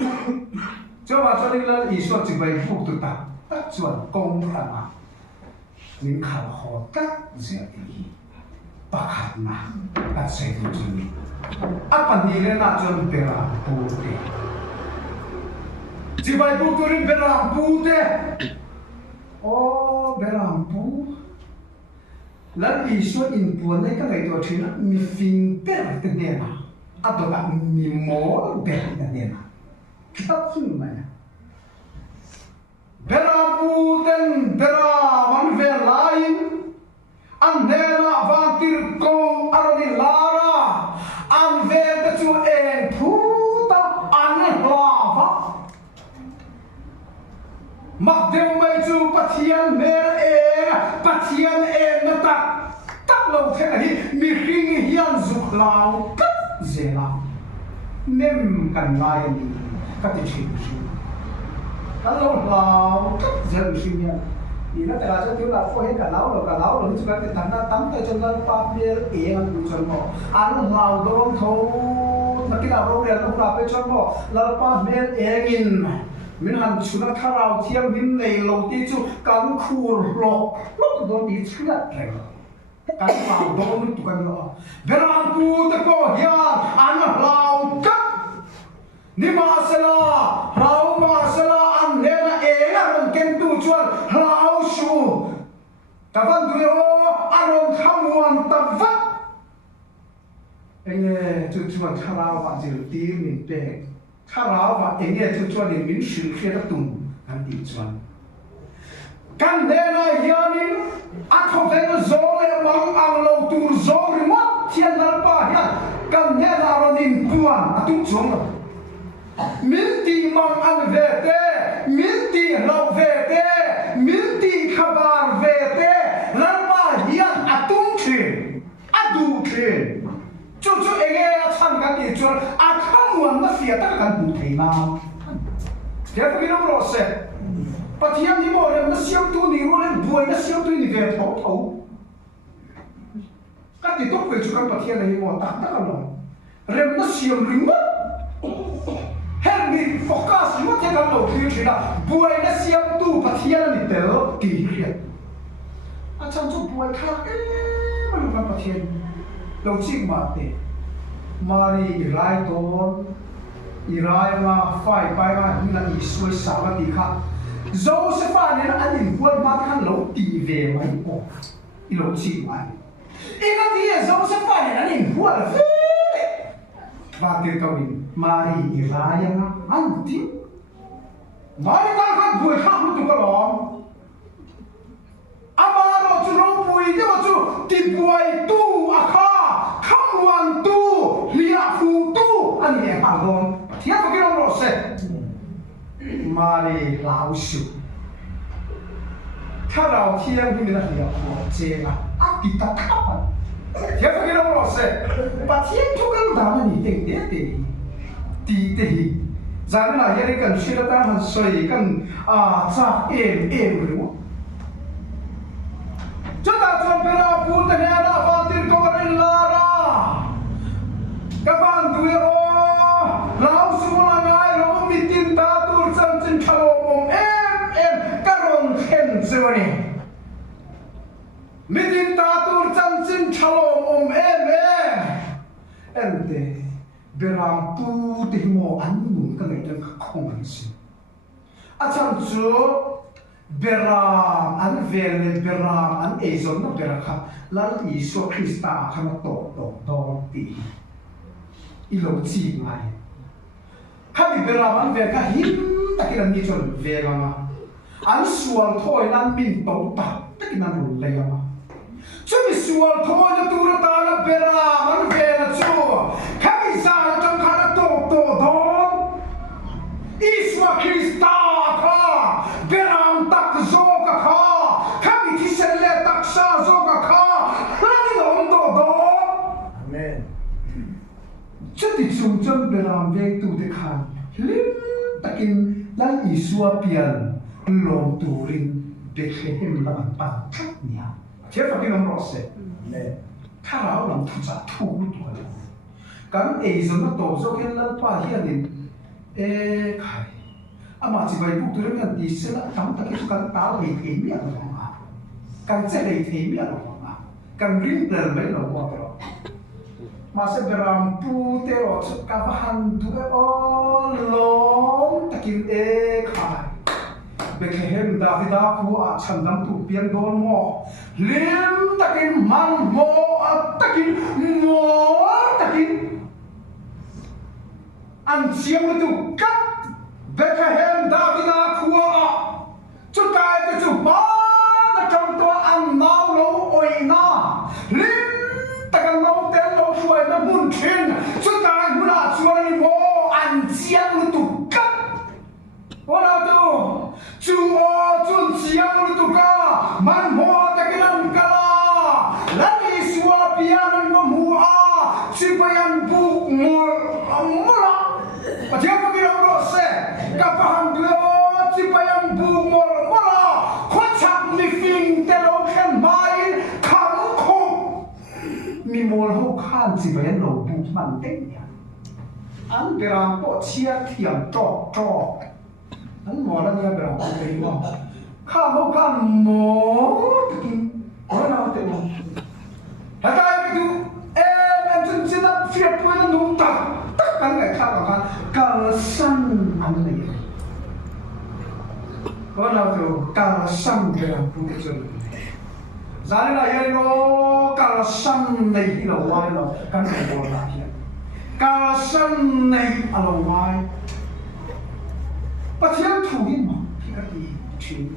cho bà cho nên là ý xuân chỉ về phục tự tập tất chuẩn công là mà mình khảo khó tất sẽ đi bạc hạt mà ta sẽ được chuẩn áp phần đi lên là chuẩn bị làm bù tê chỉ về bù tôi bị làm bù tê ô bị làm bù lần ý xuân in buồn này các ngày tôi thấy là mi phim bé cái này mà atau tak mimo berani na kita semua berampu dan beraman an nena van tir kong aroni lara an vel te chu en phuta an lava mặc đều mấy chú pathian mel pathian na tak lâu thế này mi khi hiền dục lao cắt dễ lao nem cần ngay đi cắt đi chịu cắt lâu lao cắt dễ chịu nha thì nó tại là cho kiểu là phơi hết cả lão rồi chúng ta cái thằng nó tắm tay chân lên pa bia ăn đủ chân mỏ ăn lao đốn thâu mà cái nào đâu để lúc nào phải chân mỏ là pa bia in mình hành chúng ta thà rau thiêng mình này lâu tí chú cắn khur lọ lúc đó đi chữa rồi cắn vào đó mình tụi cái đó về làm cu ta có hiền ăn lao cắt ni mà sẽ là rau mà sẽ là ăn nên là mình ken tu chuan lao su ta vẫn đuổi ô ăn tham quan ta vẫn anh nghe chú chuan thà rau và chỉ tí mình bè thà rau và anh nghe chú chuan thì mình xử khi ta tung anh đi chuan kan dena hianin atho veng zole mang ang lo tur zong rimot thian lar pa hian kan dena ronin puan atung chung min ti mang ang ve te min ti lo ve te min ti khabar ve te lar pa hian atung thin adu thin chu enge a chan kan ti chur a khamuan na fia ta kan bu theina te phi no ro se pathian ni mo rem na siam tu ni ro len buai na siam tu ni ve thau thau ka ti tok pe chu kan pathian ni mo ta ta kan lo rem na siam ring mo her mi focus mo te kan lo thi thi na buai na siam tu pathian ni te lo ti ria a chan chu buai kha ma lu kan pathian lo chik ma te mari rai don irai ma fai pai ma ni la i suai sa ma ti kha Joseph nên anh nhìn quân mắt khăn lấu tì về mấy cổ đi lấu chỉ mai ý là thì Joseph nên anh nhìn quân là và từ cầu mình Mary ra yang anh tí Mary ta khăn vui khăn lúc tụi có lòng ama nó chú râu bùi nhưng mà chú tì bùi tu à kha khăm hoàn tu lia phù tu anh nhìn hàng gồm thiết vào cái đông rõ sẽ Mari lao su,ถ้าเราเที่ยงที่มีนักเรียนหัวเจงอ่ะติดตาขับมันเที่ยงที่เราบอกเสร็จปะเที่ยงทุกคนด่ามันนี่เต็งเด็ดตีเตะจานนั้นยังกันชีวิตการหันสวยกันจากเอ็มหรือว่าจนตาจนเป็นอาพูดแต่เนี่ยนะฟังติดก็ไม่ลาระกับฟังดูโอเราสุวรรณายเรามีตินตาตูจันจินขลมเอ็มกระรอนเข็นเสวนีมีตินตาตูจันจินขลมเอ็มเดเบรามปูติโมอันนุนกันเลยจังคงสิอาจารย์จูเบรามอันเวลเบรามอันเอซอนนับเบราครับแล้วอิสุคริสต์ขณะโตดอนตีอีโลจีไงข้ามีเวลามันเวลาหิมตะกี้นั่นนี่จนเวลามาอันส่วนทอยนั่นมินโตตักตะกี้นั่นรุนเลยมาช่วยส่วนทอยจะตูระตาละเวลามันเวลาชัวข้ามีสารจังขณะโตดอนอิสวาคริสตาข้าเวลาตักโซกข้าข้ามีที่เซเลตักซาโซกข้าแล้วนี่โดนดอนอาเมนจะติดสูงจนเวลาเวกตูเดขันลิมตะกินแล้วอิสวาเปียนลงตูรินเด็กเห็นละมันปังทักเนี่ยเทียบกับที่น้องรอเสร็จถ้าเราลองทุจริตถูกตัวเลยกันเอซอนโตโซเคนลันป้าเฮียนินใครอามาจิบไปบุกตัวเรื่องดีเสละตั้งแต่ที่กันตาเลยเทียมอย่างไรมากันเจเลยเทียมอย่างไรมากันริมเดินไม่ลงว่าไปหรอกMasa berampu terus kabahan dua long takin kai bekhem David aku chandam tu pian don mo lim takin man mo takin an siam tu kat bekhem David aku chu kai tu ba na chang to an nau lo oi na kapaham dua cipayang bumol mola khachak mi fing telo khen mai kham khom mi mol ho khan cipayang lo bu man teng ya an beram po chia thiam trok trok an mo la nya beram po te mo kha ho khan mo ki ora na te mo hata ai tu em chân chân up phía cuối nó nung tắc tất cả người khác là càng săn ăn này có nào thì càng săn cái làm phụ chân giá này là cái nó càng săn này là why là càng không có là hiện càng săn này là why bắt thiên thủ đi mà thì cái gì chuyện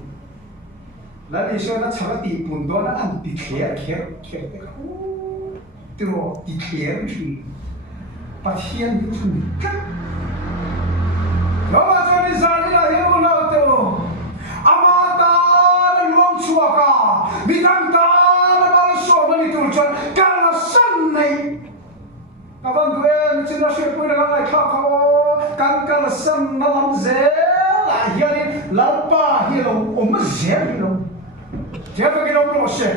là đi xem nó chẳng đi buồn đó nó ăn đi khé cáiตัวติเขียนที่ประเทศนี้ทุนกันเราจะนิสานี่ละเฮมุลาเตโออามาตาลลวงชัวกามิทังตาลบาลชัวมันนี่ตุลจันการละสันนี่กับวันตัวเองจินตนาการพูดอะไรข้าเขาการละสันนั่นลำเซลาเฮียนี่ลำป้าเฮียเราอมเสียนี่เราเจ้าไปกินเราโปรเช่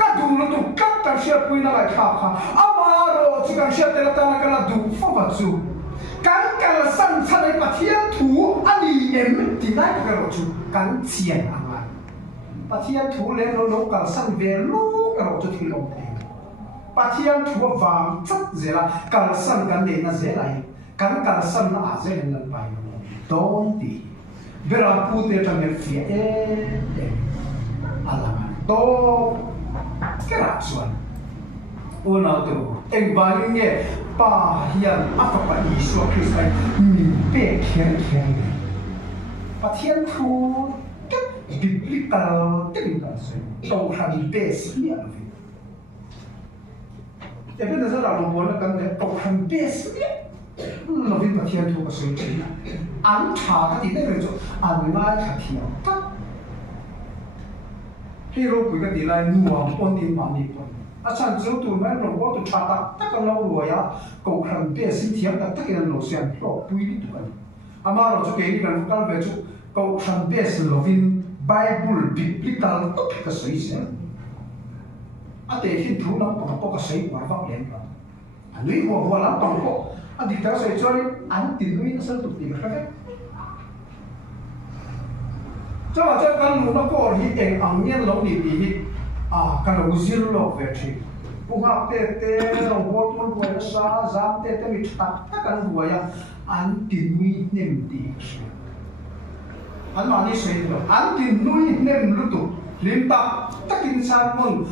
ก็ดูแล้วดูก็ตั้งเชื่อปุยนั่นแหละข้าอามาโรจิกันเชื่อแต่ละตานักละดูฟังจูการละสันชันในประเทศถูอันนี้เอ็มที่ได้ก็เราจูการเชียนอะไรประเทศถูเล่นเราการสันเวลูก็เราจะที่ลงเองประเทศถูวางจัดเจละการสันกันเด่นนะเจละการสันอาเจนนั่นไปโดนตีเวลาพูดเรื่องนี้เฟียอะไรมันโตkerasuan. Una tu, engvalingnya pahian apa pak Yesus Kristus mimpi kian. Pasien tu biblical tinggal sih. Tuhan besarnya. Jadi nasi orang boleh kan Tuhan besarnya. Lebih pasien tu kesulitan. Antara tidak begitu, anai katiau. Hero punya dilai nuang pun di mana pun. Asal jauh tu mana waktu cakap tak kalau luaya kau kan besi tiap tak kena lusian pro puih itu kan. Amar orang juga ini kan bukan baju kau kan besi lovin Bible biblical tu kesulitan. Ada yang tu nak pakai kesulitan warga lain kan. Anu buat lah pakai. Adik tak saya cari anu tinui asal tu tiga kan. Coba kan lu nak kau ni angin lalu ni kalau uzir lo versi, bunga tete, robot pun buat sah, zam tete micak, kan buaya anti nui nem di. An mana sih itu? Anti nui nem lu tu, limpa, tak insan pun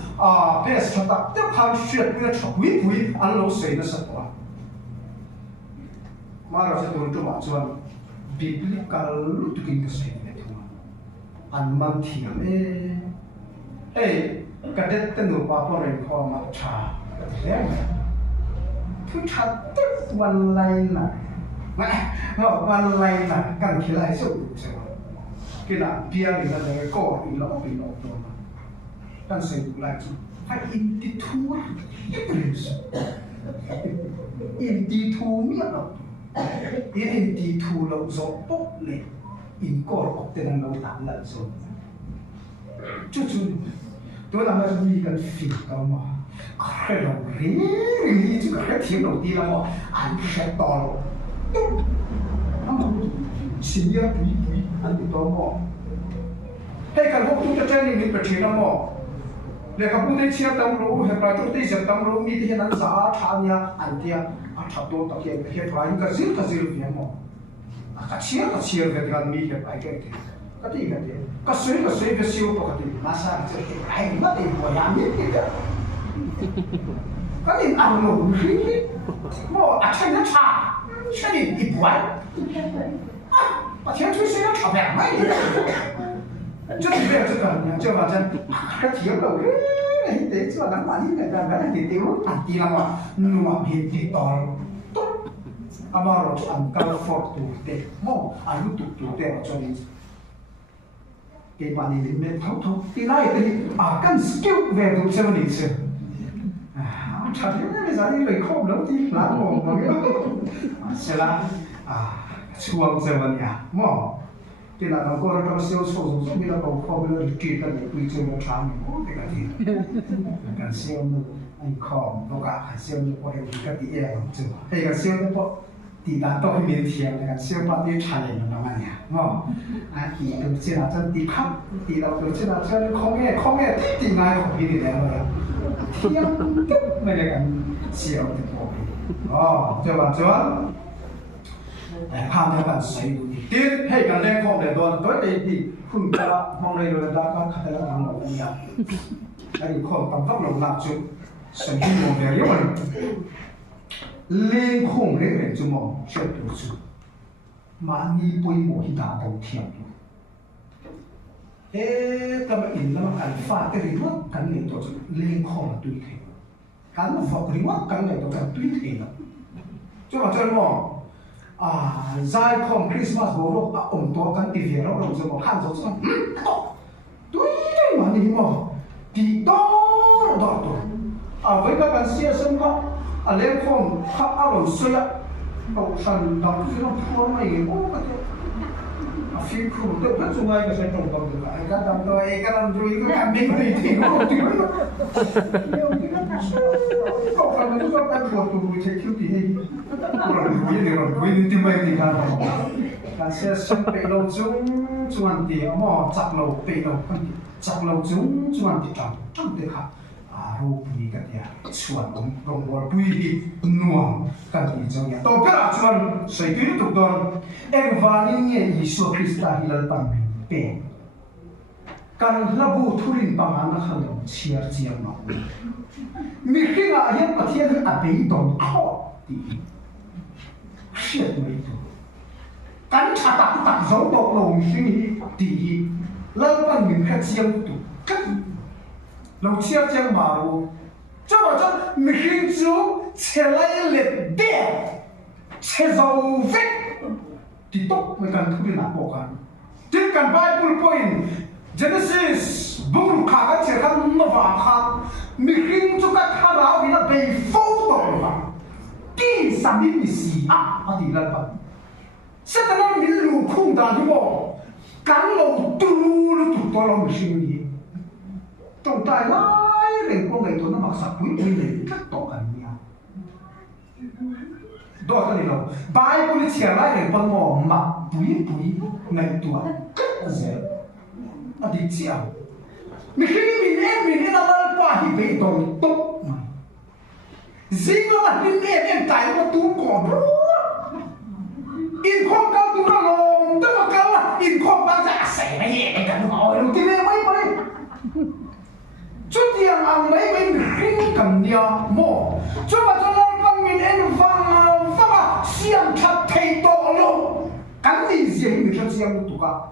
bes kata, tiap hari syet punya cakwi puih, an lo sih na sekolah. Marah saya tu macam Bibli kalau lu tu kini sih. An mang thiam kadet tenu pa po ren kho ma cha le thu cha tek wan lai na wan lai na kan khilai su kina pia ni na de ko ni lo to ma kan se du lai chu ha in ti thu in ti thu mi lo in ti thu lo zo pok le in kor te nang lo tan la so chu to la ma ni kan fi ka ma kre lo ri chu ka thi lo ti la mo an she to lo sin ya pi an ti to mo he kan ho tu ta chen ni pe thi na mo le ka pu te chia tam lo he pra tu te se tam lo mi te nan sa tha nya an tia a tha to ta ke he pra in ka zil vi mo kacil ketika mikir baik ketika dia kasih kesiu pokoknya masa kecil hebat ibu yang ini kan ini anu ini mau acaranya cah jadi ibuan pasien tu saya capek main jadi biar sekarang coba aja kecil loh ini cuma nama ini kadang-kadang ditiru nanti lama numah hiti tol Amaro angkal fort tu te mo alu tu te macam ke pani limit thau tinai te akan skill ve tu seven ni se chả thấy cái gì vậy không đâu thì làm một cái sẽ là chuang se wan ya mo ti la ko ra ta se so mi la ko ko bi la ki ta ni pi chu mo cha mi mo te ka ti kan se mo ai ko no ka se mo ko ri ka ti e mo chu he ka se mo po ti ta to mi ti ya ka se pa ti cha le no ma ya mo a ki tu se la ta ti khap ti la tu se la cha ko nge ti ngai ko bi ni le mo ya ti ya me le kan se o ti po cho bạn ham theo bạn xây tiến hay cả lên không để đoàn tới đây thì không ta mong đây rồi ta có khả năng làm được gì đây không tầm tốc lòng làm chuyện sản phẩm một cái yếu mình lên không lên để cho mong chuyện được sự mà ni bôi một khi ta đầu thiệt ta mà in nó cần pha cái gì mất cần này tổ chức lên không là tùy thế cần nó phật gì mất cần này tổ chức tùy thế đó cho bạn chơi mò giải không Christmas bố lúc ông to cần tìm hiểu rồi rồi một khăn rồi xong tùy mà đi mò thì đó với các bạn xe sân khóc lên không khóc áo rồi xoay ạ cậu sần đọc cái nó phô mày ô cái phim khủng tự rất chung ai cái sẽ trồng đồng được lại các đồng tôi các đồng tôi các cảm biến thì nó không tiếng nữa cậu phần nó cho các buộc tụi chạy thiếu thì rồi quý đi tìm mày thì càng càng sẽ sân bể lâu chúng ăn tiền mò chặt lâu bể lâu chặt lâu chúng ăn tiền trong tiền khácรูปีกันเนี่ยชวนตรงวัวปุยนัวกันที่จังเนี่ยต่อไปละชวนใส่ตัวตุกตอนเอ็งวานิเนี่ยยิสุคริสต์ฮิลปังเป็นการระบุทุรินปังอันขันเชียร์เจียงมามีขึ้นอาเยี่ยมประเทศอาเบย์ดอนข้อดีเชียร์ไม่ถูกการชาตักตักสองตกลงสิ่งนี้ดีแล้วปังมีแค่เจียงถูกกันเราเชื่อเจ้ามารู้เจ้าว่าจะมีขึ้นจูเชื่อไรเล็ดเดียเชื่อเราเวทที่ตกในการทุเรียนหนักกว่ากันที่การไบเบิลพอยน์เจเนซิสบุรุษขากันเชื่อกันนวาคันมีขึ้นจูกัดฮาราวินาเบย์โฟตอร์ฟังที่สามีมีสีอดีตแล้วปังเสร็จแล้วมีลูกคุ้มตาที่บอกกันเราตูรู้ถูกตัวเราไม่ใช่นี้ตรงใต้ไล่เรื่องพวกไอ้ตัวนั้นมาสับปุ๋ยเลยก็ต่อกันเนี่ยดูกันนี่เราใบปุ๋ยเชียร์ไล่เรื่องพวกมันมาปุ๋ยในตัวก็เสียอดีตเชียร์มีแค่มีเนี่ยเราป้าที่ไปตรงตุ๊กมาสิ่งนั้นมีเนี่ยใจว่าตุ้งก่อนอินคอมกันตุ้งเราลงแต่ว่ากันว่าอินคอมกันจะเสียเนี่ยกันเอาเราที่เนี่ยไม่จุดyang amai menghing kan dia mo coba tolong pangin fang siang chat thei to lo kan ni siang mi chat siang tu ka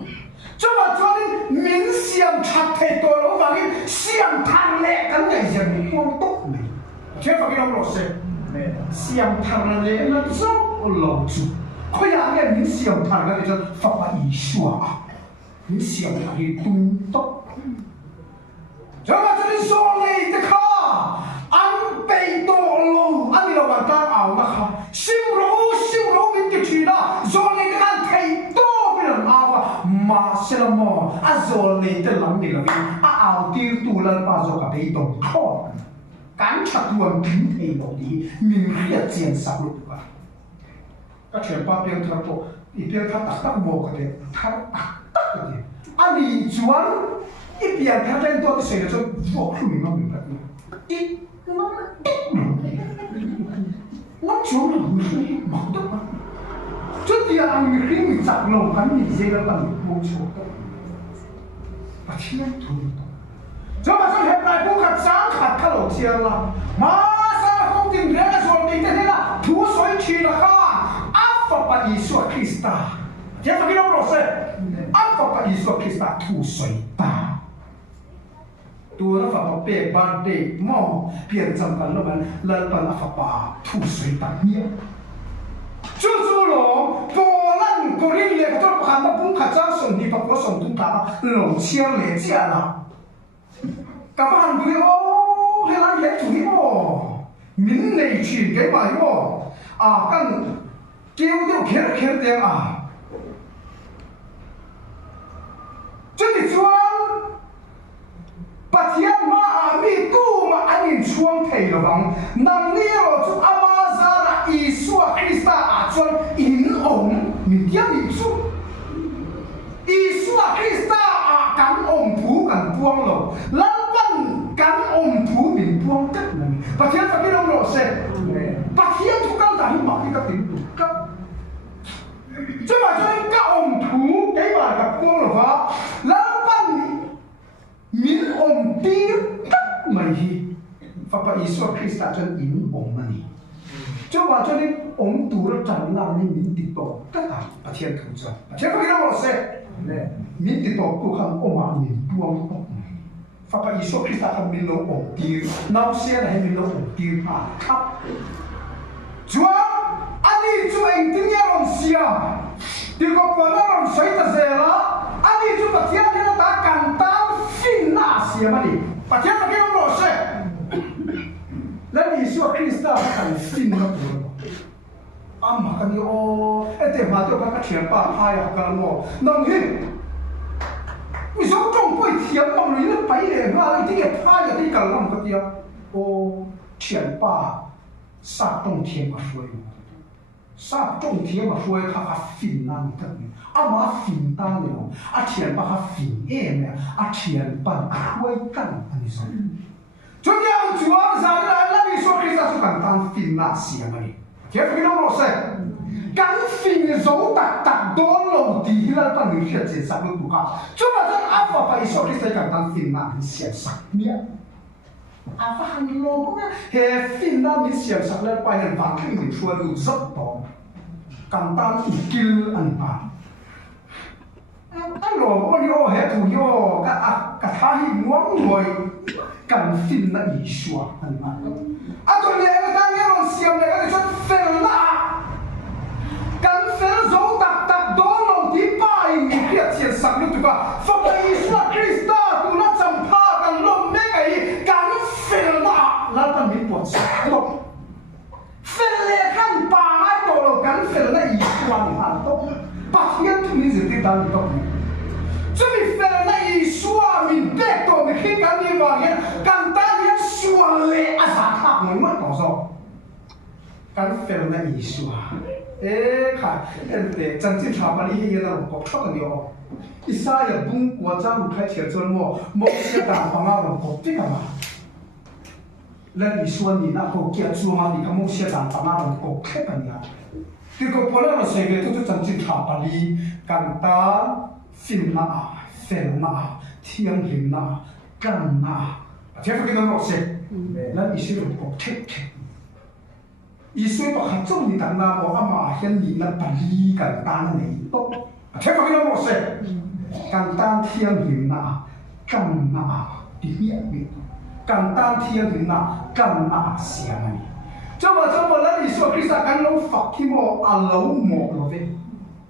coba tolong min siang chat thei to lo bagi siang thang le kan ni siang mi pon tok ni che fa ki lo se siang thang le na zo lo chu ko ya nge min siang thang le ja fa pa yi shua min siang thang hi tung tok cho mà cho nên số này thì khá ăn bể đồ lông ăn đi đâu mà ta ảo mà khá siêu rô mình cái chuyện đó số này thì ăn thấy to bây giờ ảo mà sẽ là mò số này thì làm gì là vì ảo tiêu tụ lên bao giờ cả bể đồ khó cán chặt tuần kính thầy đồ đi mình biết tiền sắp lúc đó các chuyện ba biên thằng bộ ít biên thằng tắc mồ cái đấy thằng tắc cái đấy anh đi chuẩn ít biên thằng trên tôi sẽ là cho vô khử nó mình phải ít nó chúa là người mặc tốt mà trước kia anh người khi mình chặt lồng cắn mình dây ra bằng vô chúa tốt và thiên thôi cho mà trong hệ này cũng khát sáng khát khát lẩu chiên là mà sao không tìm ra rồi thì thế là thú xoáy chi là kha áp phật bà Giêsu Christa thế phải cái đâu rồi sẽ áp phật bà Giêsu Christa thú xoáy taตัวนักฝ่าเปย์บานเดย์มอเปลี่ยนจำกันแล้วมันเลิกเป็นนักฝ่าป่าถูกสวยตัดเนี่ยจู่ๆหลงโบราณก็เรียกเรียกตัวประกันมาพุ่งขัดจ้างส่งที่ปักว่าส่งตุ้งตาหลงเชี่ยวเหลี่ยเจียละกับบ้านดูโอ้ให้ร้านเล็กถุยโอ้มิ้นในชีวิตไงไปโอ้กันเกี่ยวเดียวเขียนเดียว Isu Krista chân in ong mani cho mà cho nên ong tu ra chẳng làm nên mình tịt tổ tất cả ở thiên không cho thiên không cái nào sẽ mình tịt tổ tu không ong mà mình buông ong phát cái Isu Krista không mình lâu ong tiêu nào sẽ là mình lâu ong tiêu à khắp chúa anh đi chúa anh tin nhau ong xia thì có phần nào ong sấy ta dễ là anh đi chúa bát thiên thì nó ta càng tam fin na xia mà đi bát thiên cái nào sẽแล้วอิสุคริสต์กันฟินนะตัวอามากันโอเอเตมาตัวกันเทียนป้าพายกันโมน้องหินวิศวจงไปเทียนมังเลยไปเลยมาเลยที่เก็บพายที่กันลำกันเดียวโอเทียนป้าซาตงเทียนมาช่วยซาตงเทียนมาช่วยข้าฟินนั่นทั้งนี้อามาฟินตาเลยน้องอาเทียนป้าข้าฟินเองเนี่ยอาเทียนป้าช่วยกันอันนี้สิจนยังจวนสารแล้วมีส่วนคริสต์สุกันตั้งฟินนาเสียมันนี่เจ้าพี่น้องรู้สึกการฟินโจตักโดนลงดีที่เราตั้งอยู่เฉยๆสักลูกบุกอ่ะจนมาจนอาฟ้าไปส่วนคริสต์กันตั้งฟินนาเสียสักเนี่ยอาฟ้าหันลงเนี่ยเฮ้ฟินนามีเสียสักแล้วไปเห็นบางที่มีช่วยดูซับต่อกันตั้งอีกกิลอันป่าอันหลงวันนี้โอ้เฮ้ถูโยกะท้าหิม้วนมวยกันฟินนะอิชัวอันนั้นอันตัวเลี้ยงตั้งยังเราเสียมเลยก็จะชดเฟลละกันเฟลโจตักโดนลงที่ป้ายมีเพียรเสียสักนิดตัวก็ฟังอิสุคริสต์ตัวนั้นจำพากันลงไม่ไงกันเฟลละแล้วมันมีปวดสักลงเฟลเลยขั้นป่าให้ตัวเรากันเฟลนะอิชัวนี่อันต้องปัจจัยที่มีสิ่งที่ดังต้องจะมีเฟลนะอิชัวมีเด็กตัวมีขี้กันนี่ว่าเนี่ยกันตาเนี่ยชัวเลยอาสาขับเหมือนมันต่อสู้กันเฟลนะอิชัวค่ะแต่จันทร์ชาวบ้านที่ยังเราบอกชอบกันเดียวอิสราเอลบุ้งกว่าจะรู้ใครเชื่อจนมั่วมองเสียดายฟังเราบอกที่กันมาและอิชัวนี่นะเขาเกี่ยวชัวมาดีก็มองเสียดายฟังเราบอกแค่กันเนี่ยที่ก็พอเราเสียเงินทุกจันทร์ชาวบ้านกันตาฟินนาเฟลนาเทียงหินนากันนาเจ้าพี่น้องรู้สึกแล้วอิสุรุบอกเท็จอิสุรุบอกขัดจงมีตั้งนาบอกอามาเห็นนี่นั่นปลีกันตาเนี่ยตุ๊กเจ้าพี่น้องรู้สึกกันตาเทียงหินนากันนาที่เหี้ยมีกันตาเทียงหินนากันนาเสียมันเจ้าว่าแล้วอิสุคริสต์กันเราฝักที่โมอาเราโมเราเว้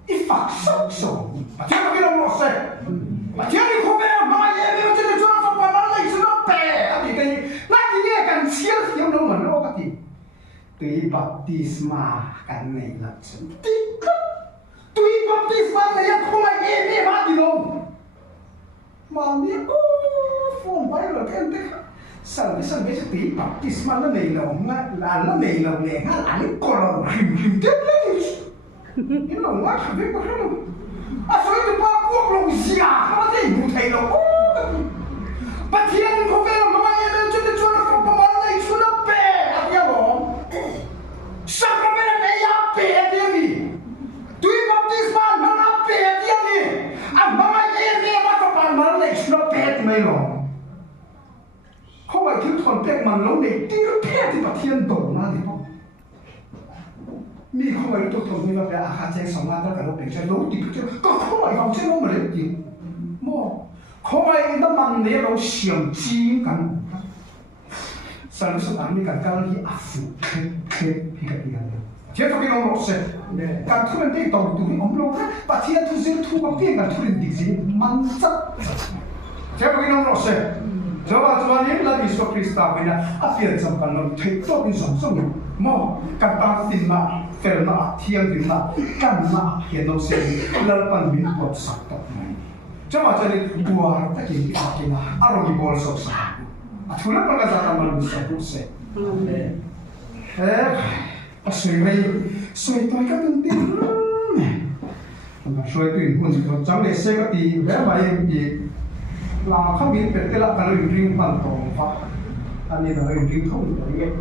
อีฝักสักสองเจ้าพี่น้องรู้สึกเจ้านี่เขาเป็นมาเย่เนี่ยจะได้ช่วยฝักมันอะไรสุดแล้วเป๋อะไรกันนั่นที่เนี่ยกันเชี่ยวเที่ยวน้องเหมือนโลกติตุยบัพติศมากันในหลักสูตรติดตุยบัพติศมาในยังคงมาเย่เนี่ยมาดิน้องมาเนี่ยโอ้ฟ้องไปเลยกันเด็กสั่งไม่จะตุยบัพติศมาแล้วในเราง่ายแล้วในเราเนี่ยง่ายอันนี้ก็เราหิมเด็กเลยนี่เราง่ายทำได้ก็ได้อ่ะ所以就把国龙下，他妈这一步退了，把天空飞了，妈妈也没有真的做了，把妈累出了背，啊对不？上个没人没压背的你，对吧？对吧？妈妈背的你，啊妈妈也没有把妈累出了背的没有？เขาไปถึงทนเป็กมันลงในตีรถแพทย์ที่ประเทศโดนมาดิพ่อมีเขาไปตัวตนที่ว่าเป็นอาคารแจ้งสองล้านแล้วกันเราเป็นใช้รู้ติดเจ้าก็เขาไปเขาใช้รู้มาเลยจริงมั่วเขาไปน้ำมันเนี่ยเราเสี่ยงจีนกันสารสุขมีการการที่อัฟเคพิการที่กันเจ้าพี่น้องรู้สึกการทุเรศที่ต่อตัวนี้ผมรู้นะประเทศทุเรศทุกประเทศการทุเรศดิจิมันจัดเจ้าพี่น้องรู้สึกเจ้าวันนี้เราอิสุคริสต์เป็นอาเซียนสำคัญเราเทคโตเป็นสองมั่วการตั้งสินมาเฟลนาเทียงดินนากันนาเห็นเราเสียแล้วปันมินปวดสักต่อไหนจะมาจะได้บัวตะกี้ตะกี้นะอารมณ์บอลสดใสทุเรศมันก็จะทำมันสนุกเสียสวยไหมสวยตัวก็ตึงตึงสวยตึงหุ่นก็จังเลยเสียก็ตีแวะไปอีกลาข้าบินเป็นเตละกันเลยริมพันตรงฟ้าอันนี้เราริมทุ่งอย่างเงี้ย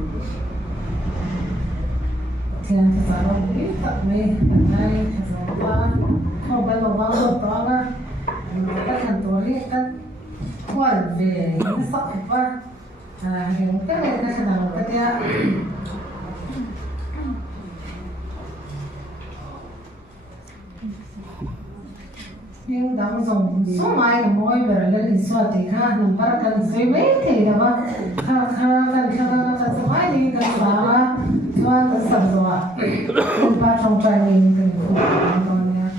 كان تزاروني تقوي أناي كزوان هو بلوغان لطانا إنه كان طريقة والفي نسقفة Yang kita sedang ketika nhưng đóng dùng số mai của mỗi người lên số thì khác nằm bắt cần suy mấy thì là mà cần số mai thì cần xóa mà cần sập rồi nhưng ba trong trai mình cần phụ con nha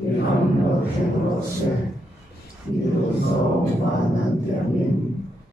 Ilham lo che lo se, io so, ma non ti amin